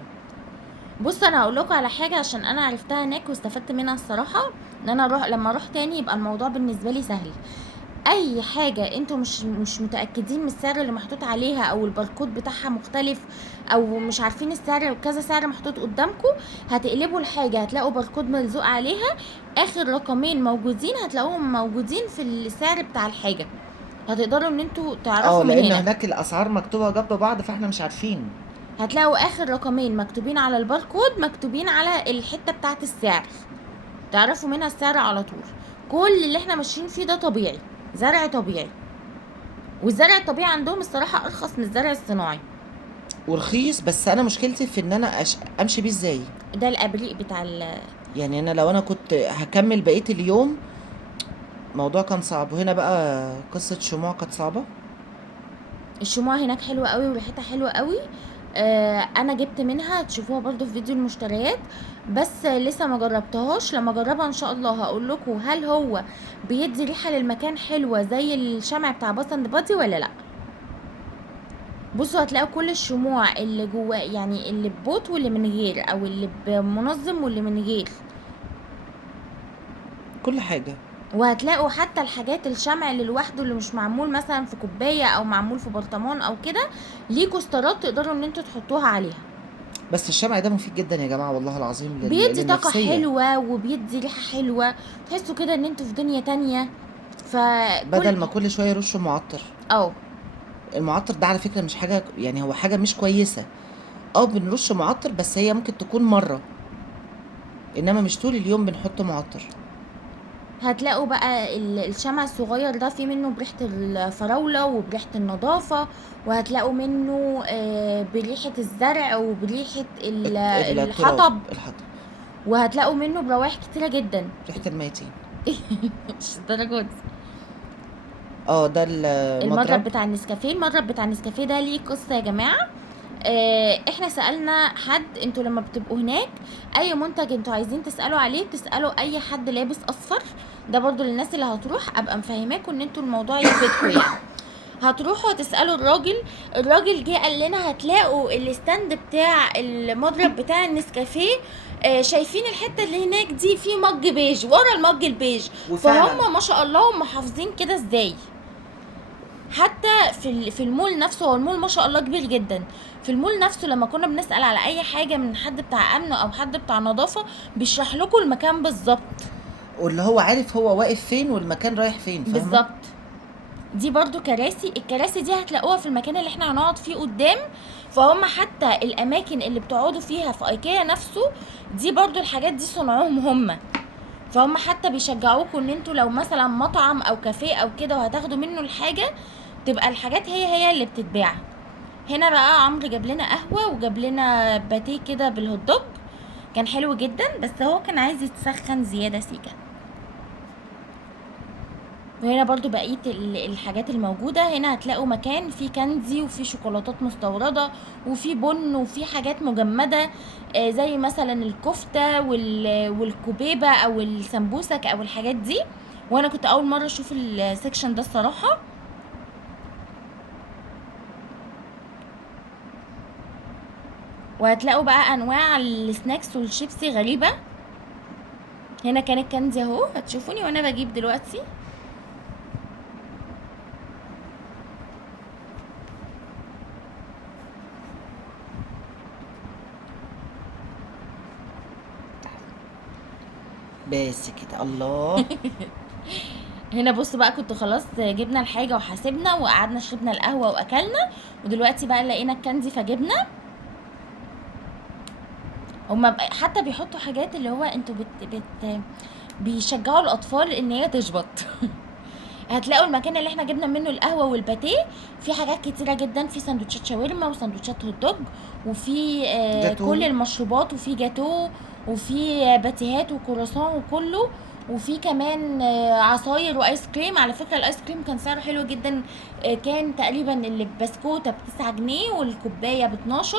بص انا هقول لكم على حاجه عشان انا عرفتها هناك واستفدت منها الصراحه، ان انا لما اروح تاني يبقى الموضوع بالنسبه لي سهل. اي حاجه انتوا مش متاكدين من السعر اللي محطوط عليها، او الباركود بتاعها مختلف، او مش عارفين السعر، كذا سعر محطوط قدامكم، هتقلبوا الحاجه هتلاقوا باركود ملزوق عليها، اخر رقمين موجودين هتلاقوهم موجودين في السعر بتاع الحاجه، هتقدروا ان انتوا تعرفوا من لان هنا. هناك الاسعار مكتوبه جنب بعض فاحنا مش عارفين. هتلاقوا اخر رقمين مكتوبين على الباركود مكتوبين على الحته بتاعه السعر، تعرفوا منها السعر على طول. كل اللي احنا ماشيين فيه ده طبيعي، زرع طبيعي، والزرع الطبيعي عندهم الصراحه ارخص من الزرع الصناعي. ورخيص، بس انا مشكلتي في ان انا امشي بيه ازاي. ده الابريق بتاع يعني انا لو انا كنت هكمل بقيه اليوم، الموضوع كان صعب. وهنا بقى قصه شموع كانت صعبه. الشموع هناك حلوه قوي وريحتها حلوه قوي. انا جبت منها، تشوفوها برضو في فيديو المشتريات، بس لسه ما جربتهاش. لما اجربها ان شاء الله هقول لكم هل هو بيدي ريحه للمكان حلوه زي الشمع بتاع باث اند بادي ولا لا. بصوا هتلاقوا كل الشموع اللي جوه، يعني اللي ببوت واللي من غير، او اللي بمنظم واللي من غير، كل حاجه. وهتلاقوا حتى الحاجات الشمع اللي لوحده اللي مش معمول مثلا في كوبايه او معمول في برطمان او كده، ليه كوسترات تقدروا ان انتوا تحطوها عليها. بس الشمع ده مفيد جدا يا جماعه، والله العظيم بيدي طاقه للنفسيه. حلوه وبيدي ريحه حلوه، تحسوا كده ان انتوا في دنيا تانية. فكل بدل ما كل شويه يرشوا معطر. اه المعطر ده على فكره مش حاجه، يعني هو حاجه مش كويسه. بنرش معطر بس هي ممكن تكون مره، انما مش طول اليوم بنحط معطر. هتلاقوا بقى الشمع الصغير ده فيه منه بريحة الفراولة وبريحة النظافة، وهتلاقوا منه بريحة الزرع وبريحة التراب، الحطب، الحطب. وهتلاقوا منه بروائح كتيرة جدا. ريحه الميتين. مش الدرجة دي. ده المضرب المضرب. بتاع النسكافيه، المضرب بتاع النسكافيه ده ليه قصة يا جماعة. احنا سألنا حد، انتوا لما بتبقوا هناك اي منتج انتوا عايزين تسألوا عليه بتسألوا اي حد لابس اصفر. ده برضو للناس اللي هتروح ابقى مفهماكم ان انتوا الموضوع يفيدكم يعني. هتروحوا تسألوا الراجل جه قال لنا هتلاقوا الستاند بتاع المضرب بتاع النسكافيه، شايفين الحته اللي هناك دي في مج بيج ورا المج البيج. وفعلا فهم ما شاء الله هم حافظين كده ازاي. حتى في المول نفسه، هو المول ما شاء الله كبير جدا. في المول نفسه لما كنا بنسأل على اي حاجه من حد بتاع امن او حد بتاع نظافه بيشرح لكم المكان بالظبط. واللي هو عارف هو واقف فين والمكان رايح فين، فاهمه؟ بالظبط. دي برضو كراسي، الكراسي دي هتلاقوها في المكان اللي احنا هنقعد فيه قدام. فهم حتى الاماكن اللي بتقعدوا فيها في ايكيا نفسه دي برضو الحاجات دي صنعوهم هم. فهم حتى بيشجعوكم ان انتوا لو مثلا مطعم او كافيه او كده وهتاخدوا منه الحاجه تبقى الحاجات هي اللي بتتباع. هنا بقى عمرو جاب لنا قهوه وجاب لنا باتيه كده بالهوت دوج، كان حلو جدا بس هو كان عايز يتسخن زياده سيكا. وهنا برضو بقية الحاجات الموجودة هنا هتلاقوا مكان فيه كاندي وفيه شوكولاتات مستوردة وفيه بن وفيه حاجات مجمدة، زي مثلا الكفتة والكبيبة او السمبوسك او الحاجات دي. وانا كنت اول مرة اشوف السكشن ده الصراحة. وهتلاقوا بقى انواع السناكس والشيبسي غريبة. هنا كان الكنز اهو، هتشوفوني وانا بجيب دلوقتي. بس كده الله. هنا بص بقى، كنت خلاص جبنا الحاجة وحاسبنا وقعدنا شربنا القهوة واكلنا، ودلوقتي بقى لقينا الكنزي فجبنا. هما حتى بيحطوا حاجات اللي هو انتوا بيشجعوا الاطفال ان هي تشبط. هتلاقوا المكان اللي احنا جبنا منه القهوه والباتيه في حاجات كتيره جدا، في سندوتشات شاورما وسندوتشات هوت دوج، وفي جاتوه. كل المشروبات، وفي جاتو، وفي باتيهات وكرواسون وكله، وفي كمان عصاير وايس كريم. على فكره الايس كريم كان سعره حلو جدا، كان تقريبا اللي بسكوته ب9 جنيه والكوبايه ب12،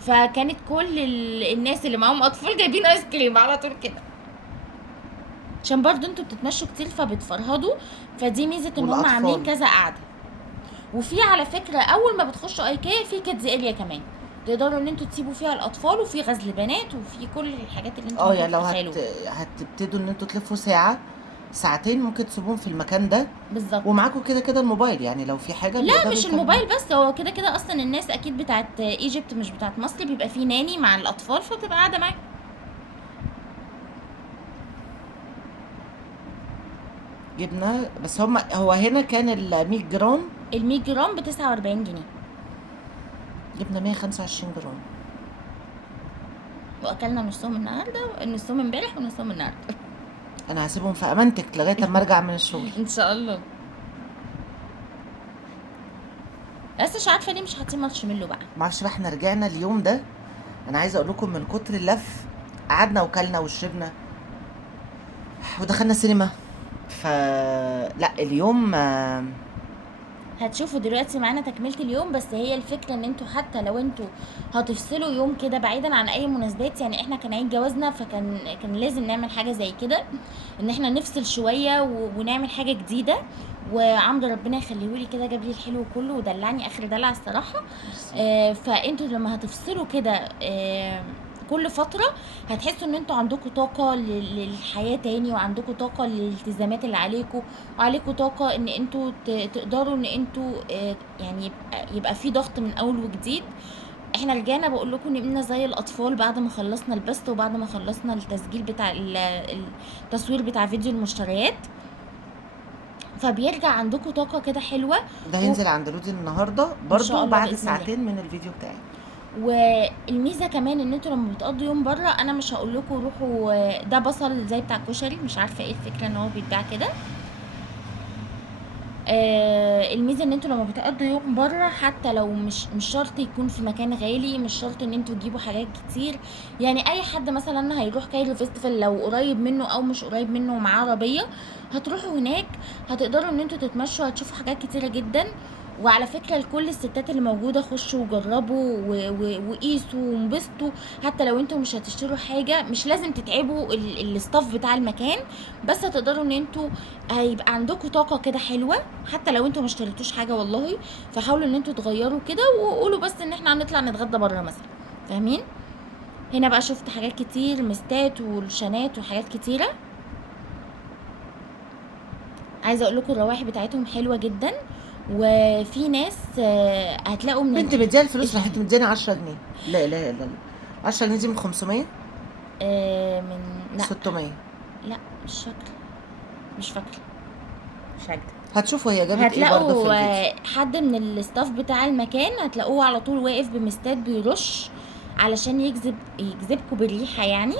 فكانت كل الناس اللي معاهم اطفال جايبين ايس كريم على طول كده، عشان برضو انتوا بتتمشوا كتير فبتفرهدوا، فدي ميزه ان هم عاملين والأطفال. كذا قعده. وفي على فكره اول ما بتخشوا ايكيا في كيدز اريا كمان، تقدروا ان انتوا تسيبوا فيها الاطفال، وفي غزل بنات، وفي كل الحاجات اللي انتوا يعني ممكن لو تتخيلوها. هتبتدوا ان انتوا تلفوا ساعة ساعتين ممكن تسيبوهم في المكان ده، بالظبط. ومعاكم كده كده الموبايل، يعني لو في حاجة لا بيقدروا مش يكلموا. الموبايل بس، هو كده كده اصلا الناس اكيد بتاعت ايجيبت مش بتاعت مصر، بيبقى في ناني مع الاطفال فبتبقى قاعده معاهم. جبنا بس هو هنا كان ال 100 جرام، ال100 جرام ب49 جنيه، جبنا 125 جرام. واكلنا نصهم النهارده، نصهم امبارح ونصهم النهارده. انا هسيبهم في امانتك لغايه اما ارجع من الشغل. ان شاء الله. بس مش عارفه ليه مش حاطين مارشميلو بقى. معرفش بقى، احنا رجعنا اليوم ده، انا عايزه اقول لكم من كتر اللف قعدنا وكلنا وشربنا ودخلنا سينما، لا اليوم هتشوفوا دلوقتي معانا تكملة اليوم، بس هي الفكرة ان انتوا حتى لو انتوا هتفصلوا يوم كده بعيدا عن اي مناسبات، يعني احنا كان عيد جوازنا فكان لازم نعمل حاجة زي كده، ان احنا نفصل شوية ونعمل حاجة جديدة. وعمرو ربنا يخليهولي كده جاب لي الحلو كله ودلعني اخر دلع الصراحة. فانتوا لما هتفصلوا كده كل فترة هتحسوا ان انتوا عندكم طاقة للحياة تاني، وعندكم طاقة للالتزامات اللي عليكم، وعليكم طاقة ان انتوا تقدروا ان انتوا يعني يبقى في ضغط من اول وجديد. احنا رجعنا بقول لكم نبقينا زي الاطفال بعد ما خلصنا البث وبعد ما خلصنا التسجيل بتاع التصوير بتاع فيديو المشتريات، فبيرجع عندكم طاقة كده حلوة. ده هينزل عند رودي النهارده شاء برضو الله بعد بإذن الله. ساعتين من الفيديو بتاعي. والميزه كمان ان انتوا لما بتقضوا يوم بره، انا مش هقول لكم روحوا ده بصل زي بتاع الكشري، مش عارفه ايه الفكره ان هو بيتباع كده. الميزه ان انتوا لما بتقضوا يوم بره، حتى لو مش شرط يكون في مكان غالي، مش شرط ان انتوا تجيبوا حاجات كتير، يعني اي حد مثلا هيروح كايرو فيستيفال لو قريب منه او مش قريب منه ومعاه عربيه، هتروحوا هناك هتقدروا ان انتوا تتمشوا، هتشوفوا حاجات كتيره جدا. وعلى فكره لكل الستات اللي موجوده، خشوا وجربوا وقيسوا وانبسطوا، حتى لو انتوا مش هتشتروا حاجه، مش لازم تتعبوا الستاف بتاع المكان، بس هتقدروا ان انتوا هيبقى عندكم طاقه كده حلوه، حتى لو انتوا ما اشتريتوش حاجه والله. فحاولوا ان انتوا تغيروا كده، وقولوا بس ان احنا هنطلع نتغدى بره مثلا، فاهمين؟ هنا بقى شفت حاجات كتير، مستات والشانات وحاجات كتيره. عايزه اقول لكم الروائح بتاعتهم حلوه جدا، وفي ناس هتلاقوا من بنت مديها الفلوس راحت مدياني 10 جنيه. لا اله الا الله. 10 جنيه دي من 500 من لا 600. لا مش فاكره، مش فاكره، مش هكدب. هتشوفوا هي جابت ايه برضه في الفيديو. هتلاقوا حد من الستاف بتاع المكان هتلاقوه على طول واقف بمستات بيرش علشان يجذبكم بالريحه يعني.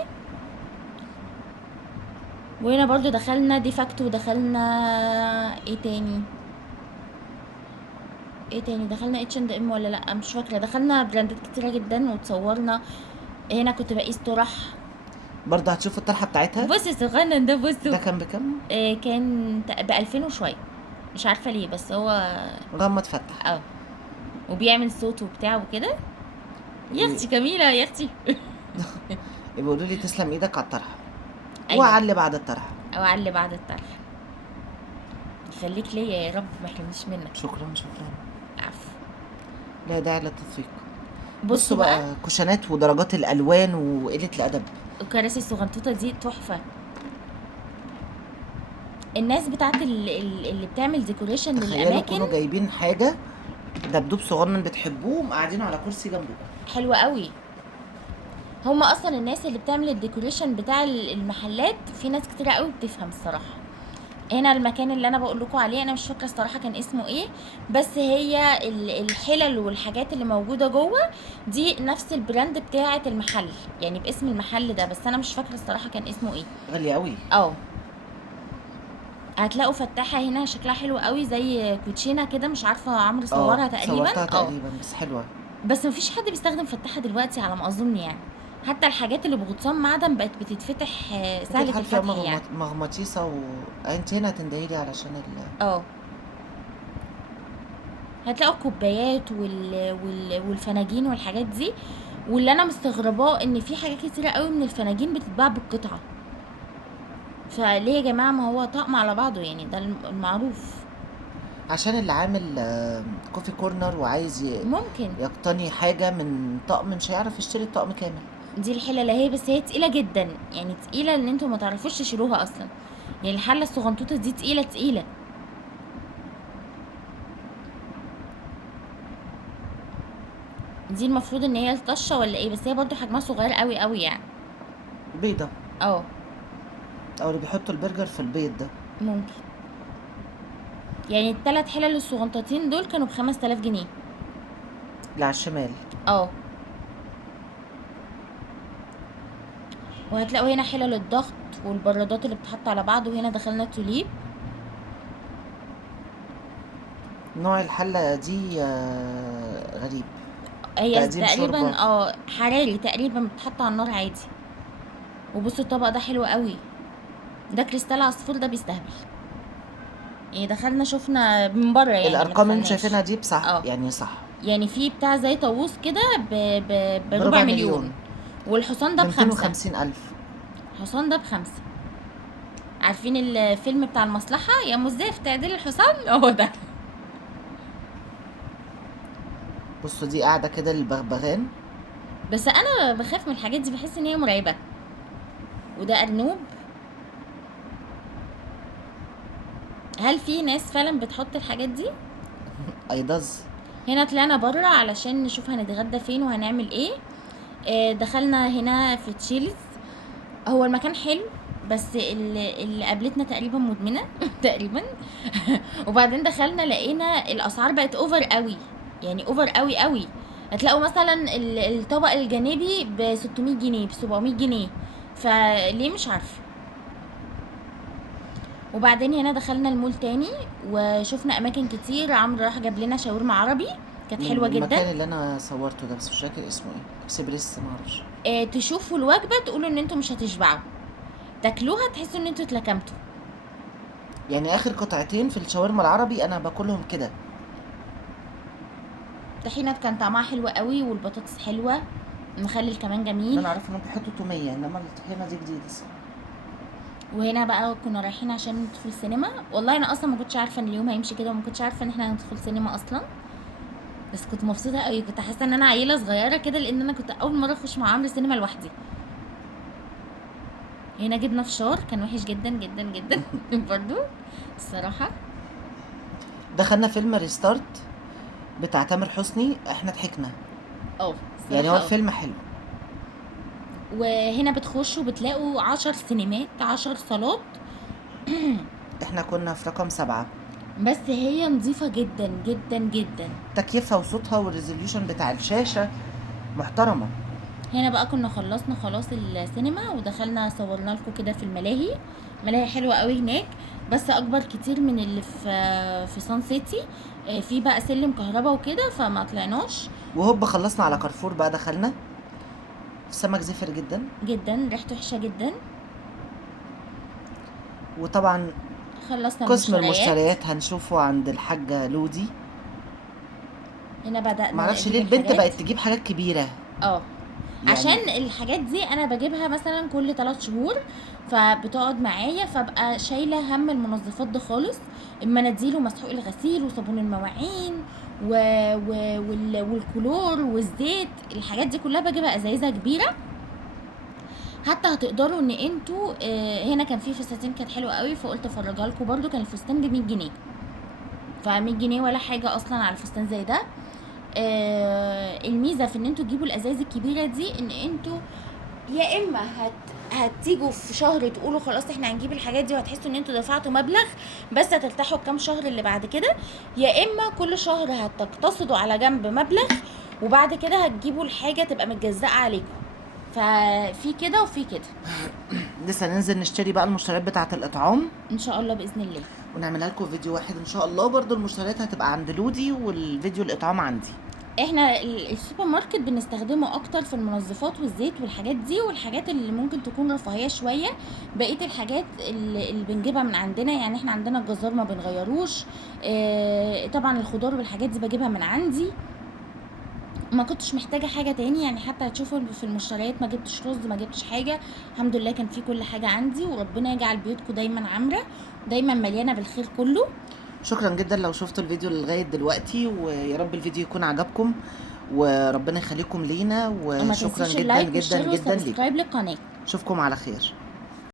وهنا برضو دخلنا ديفاكتو، ودخلنا ايه تاني دخلنا H&M ولا لا مش فاكره، دخلنا براندات كتيره جدا وتصورنا. هنا كنت بقيس طرح، برضه هتشوفوا الطرحه بتاعتها. بص صغنن ده، ده بصوا كان بكام؟ كان ب2000 وشويه، مش عارفه ليه بس هو غمض فتح. وبيعمل صوت وبتاع وكده. يا اختي جميله يا اختي. بيقولوا لي تسلم ايدك على الطرحه. أيوة. وعلي بعد الطرحه. او علي بعد الطرح. يخليك ليا يا رب، ما يحرمنيش منك. شكرا شكرا. عفو. لا داعي للتدقيق. بصوا بقى كوشنات ودرجات الالوان وقله الادب. الكراسي الصغنطوطه دي تحفه. الناس بتاعت اللي بتعمل ديكوريشن تخيلوا يكونوا للاماكن جايبين حاجه دبدوب صغنن بتحبوه قاعدين على كرسي جنبكم. حلوه قوي. هما اصلا الناس اللي بتعمل الديكوريشن بتاع المحلات في ناس كتير قوي بتفهم الصراحه. هنا المكان اللي انا بقول لكم عليه انا مش فاكره الصراحه كان اسمه ايه، بس هي الحلل والحاجات اللي موجوده جوه دي نفس البراند بتاعه المحل، يعني باسم المحل ده، بس انا مش فاكره الصراحه كان اسمه ايه. غاليه قوي. هتلاقوا فتاحه هنا شكلها حلو قوي زي كوتشينه كده، مش عارفه عمرو صورها تقريبا. صورتها تقريبا بس حلوه. بس مفيش حد بيستخدم فتاحه دلوقتي على ما اظن يعني. حتى الحاجات اللي بغطسان معدن بقت بتتفتح سهله حتى الفتح يعني. مغناطيسه انت هنا هتندهيلي علشان هتلاقوا الكوبايات والفناجين والحاجات دي. واللي انا مستغرباه ان في حاجات كتيره قوي من الفناجين بتتباع بالقطعه، فليه يا جماعه؟ ما هو طقم على بعضه يعني، ده المعروف. عشان اللي عامل كوفي كورنر وعايز ممكن يقتني حاجه من طقم مش هيعرف يشتري الطقم كامل. دي الحله هي، بس هي تقيله جدا يعني، تقيله ان انتوا ما تعرفوش تشيلوها اصلا. يعني الحله الصغنطوطه دي تقيله تقيله. دي المفروض ان هي الطشه ولا ايه؟ بس هي برضو حجمها صغير قوي قوي يعني. بيضه. او اللي بيحطوا البرجر في البيض ده. ممكن. يعني ال3 حلل الصغنطاطين دول كانوا ب5000 جنيه. اللي على الشمال. وهتلاقوا هنا حلل الضغط والبرادات اللي بتحط على بعض، وهنا دخلنا التوليب. نوع الحله دي غريب. هي تقريبا حراري تقريبا، بتتحط على النار عادي. وبصوا الطبق ده حلو قوي، ده كريستال عصفور، ده بيستهبل يعني. دخلنا شفنا من بره يعني، الارقام اللي شايفينها دي بصح يعني صح. يعني في بتاع زي طاووس كده بربع مليون. والحصان ده ب5. 250,000. الحصان ده ب5. عارفين الفيلم بتاع المصلحة يا مزدف تعديل الحصان؟ هو ده. بصوا دي قاعدة كده للبغبغان. بس انا بخاف من الحاجات دي، بحس ان هي مرعبة. وده ارنوب. هل في ناس فعلا بتحط الحاجات دي؟ ايضاز. هنا طلعنا بره علشان نشوف هنتغدى فين وهنعمل ايه. دخلنا هنا في تشيلز. هو المكان حلو، بس اللي قابلتنا تقريبا مدمنه تقريبا. وبعدين دخلنا لقينا الاسعار بقت اوفر قوي، يعني اوفر قوي قوي. هتلاقوا مثلا الطبق الجانبي ب600 جنيه ب700 جنيه، فليه مش عارفه. وبعدين هنا دخلنا المول تاني وشفنا اماكن كتير. عمرو راح جاب لنا شاورما عربي كانت حلوه جدا. المكان اللي انا صورته ده بس مش فاكر اسمه ايه، اكسبريس معرفش. تشوفوا الوجبه تقولوا ان انتوا مش هتشبعوا، تاكلوها تحسوا ان انتوا اتلكمتوا. يعني اخر قطعتين في الشاورما العربي انا باكلهم كده. الطحينه كان طعمها حلو قوي، والبطاطس حلوه، المخلل كمان جميل. انا عارفه انهم بيحطوا توميه، انما الطحينه دي جديده. وهنا بقى كنا رايحين عشان ندخل سينما. والله انا اصلا ما كنتش عارفه ان اليوم هيمشي كده، وما كنتش عارفه ان احنا هندخل سينما اصلا. بس كنت مبسوطه قوي، كنت حاسه ان انا عيله صغيره كده، لان انا كنت اول مره اخش مع عمرو سينما لوحدي. هنا جبنا فشار كان وحش جدا جدا جدا برضو الصراحه. دخلنا فيلم ريستارت بتاع تامر حسني، احنا ضحكنا. يعني هو الفيلم حلو. وهنا بتخشوا بتلاقوا 10 سينمات 10 صالات. احنا كنا في رقم 7. بس هي نظيفة جدا جدا جدا، تكييفها وصوتها والريزوليوشن بتاع الشاشة محترمة. هنا بقى كنا خلصنا خلاص السينما ودخلنا صورنا لكم كده في الملاهي. ملاهي حلوة قوي هناك، بس اكبر كتير من اللي في سان سيتي. في بقى سلم كهرباء وكده فما طلعناش. وهوب خلصنا على كارفور بقى. دخلنا السمك زفر جدا جدا، ريحته وحشه جدا. وطبعا خلصنا قسم المشتريات هنشوفه عند الحاجة لودي. هنا بدأنا معرفش ليه البنت بقت تجيب حاجات كبيرة. يعني عشان الحاجات دي انا بجيبها مثلا كل 3 شهور، فبتقعد معايا، فبقى شايله هم المنظفات ده خالص. المناديل ومسحوق الغسيل وصابون المواعين والكلور والزيت، الحاجات دي كلها بجيبها ازايزها كبيره. حتى هتقدروا ان انتوا هنا كان في فساتين كانت حلوه قوي، فقلت افرجها لكم برده. كان الفستان ب 100 جنيه، ف 100 جنيه ولا حاجه اصلا على فستان زي ده. الميزه في ان انتوا تجيبوا الازايز الكبيره دي ان انتوا يا اما هتيجوا في شهر تقولوا خلاص احنا هنجيب الحاجات دي، وهتحسوا ان انتوا دفعتوا مبلغ بس هترتاحوا الكام شهر اللي بعد كده، يا اما كل شهر هتقتصدوا على جنب مبلغ وبعد كده هتجيبوا الحاجه تبقى متجزأه عليكم. ففي كده وفي كده. لسه ننزل نشتري بقى المشتريات بتاعه الاطعام ان شاء الله باذن الله، ونعملها لكم فيديو واحد ان شاء الله. برضو المشتريات هتبقى عند لودي والفيديو الاطعام عندي. احنا السوبر ماركت بنستخدمه اكتر في المنظفات والزيت والحاجات دي، والحاجات اللي ممكن تكون رفاهيه شويه. بقيه الحاجات اللي بنجيبها من عندنا، يعني احنا عندنا الجزار ما بنغيروش. طبعا الخضار والحاجات دي بجيبها من عندي. ما كنتش محتاجه حاجه تاني، يعني حتى هتشوفوا في المشتريات ما جبتش رز، ما جبتش حاجه. الحمد لله كان في كل حاجه عندي، وربنا يجعل بيوتكم دايما عامره، دايما مليانه بالخير كله. شكرا جدا لو شفتوا الفيديو لغايه دلوقتي، ويا رب الفيديو يكون عجبكم وربنا يخليكم لينا، وما وشكرا تنسوش جدا اللايك جدا والشير جدا ليكم. والسبسكرايب للقناه. اشوفكم على خير.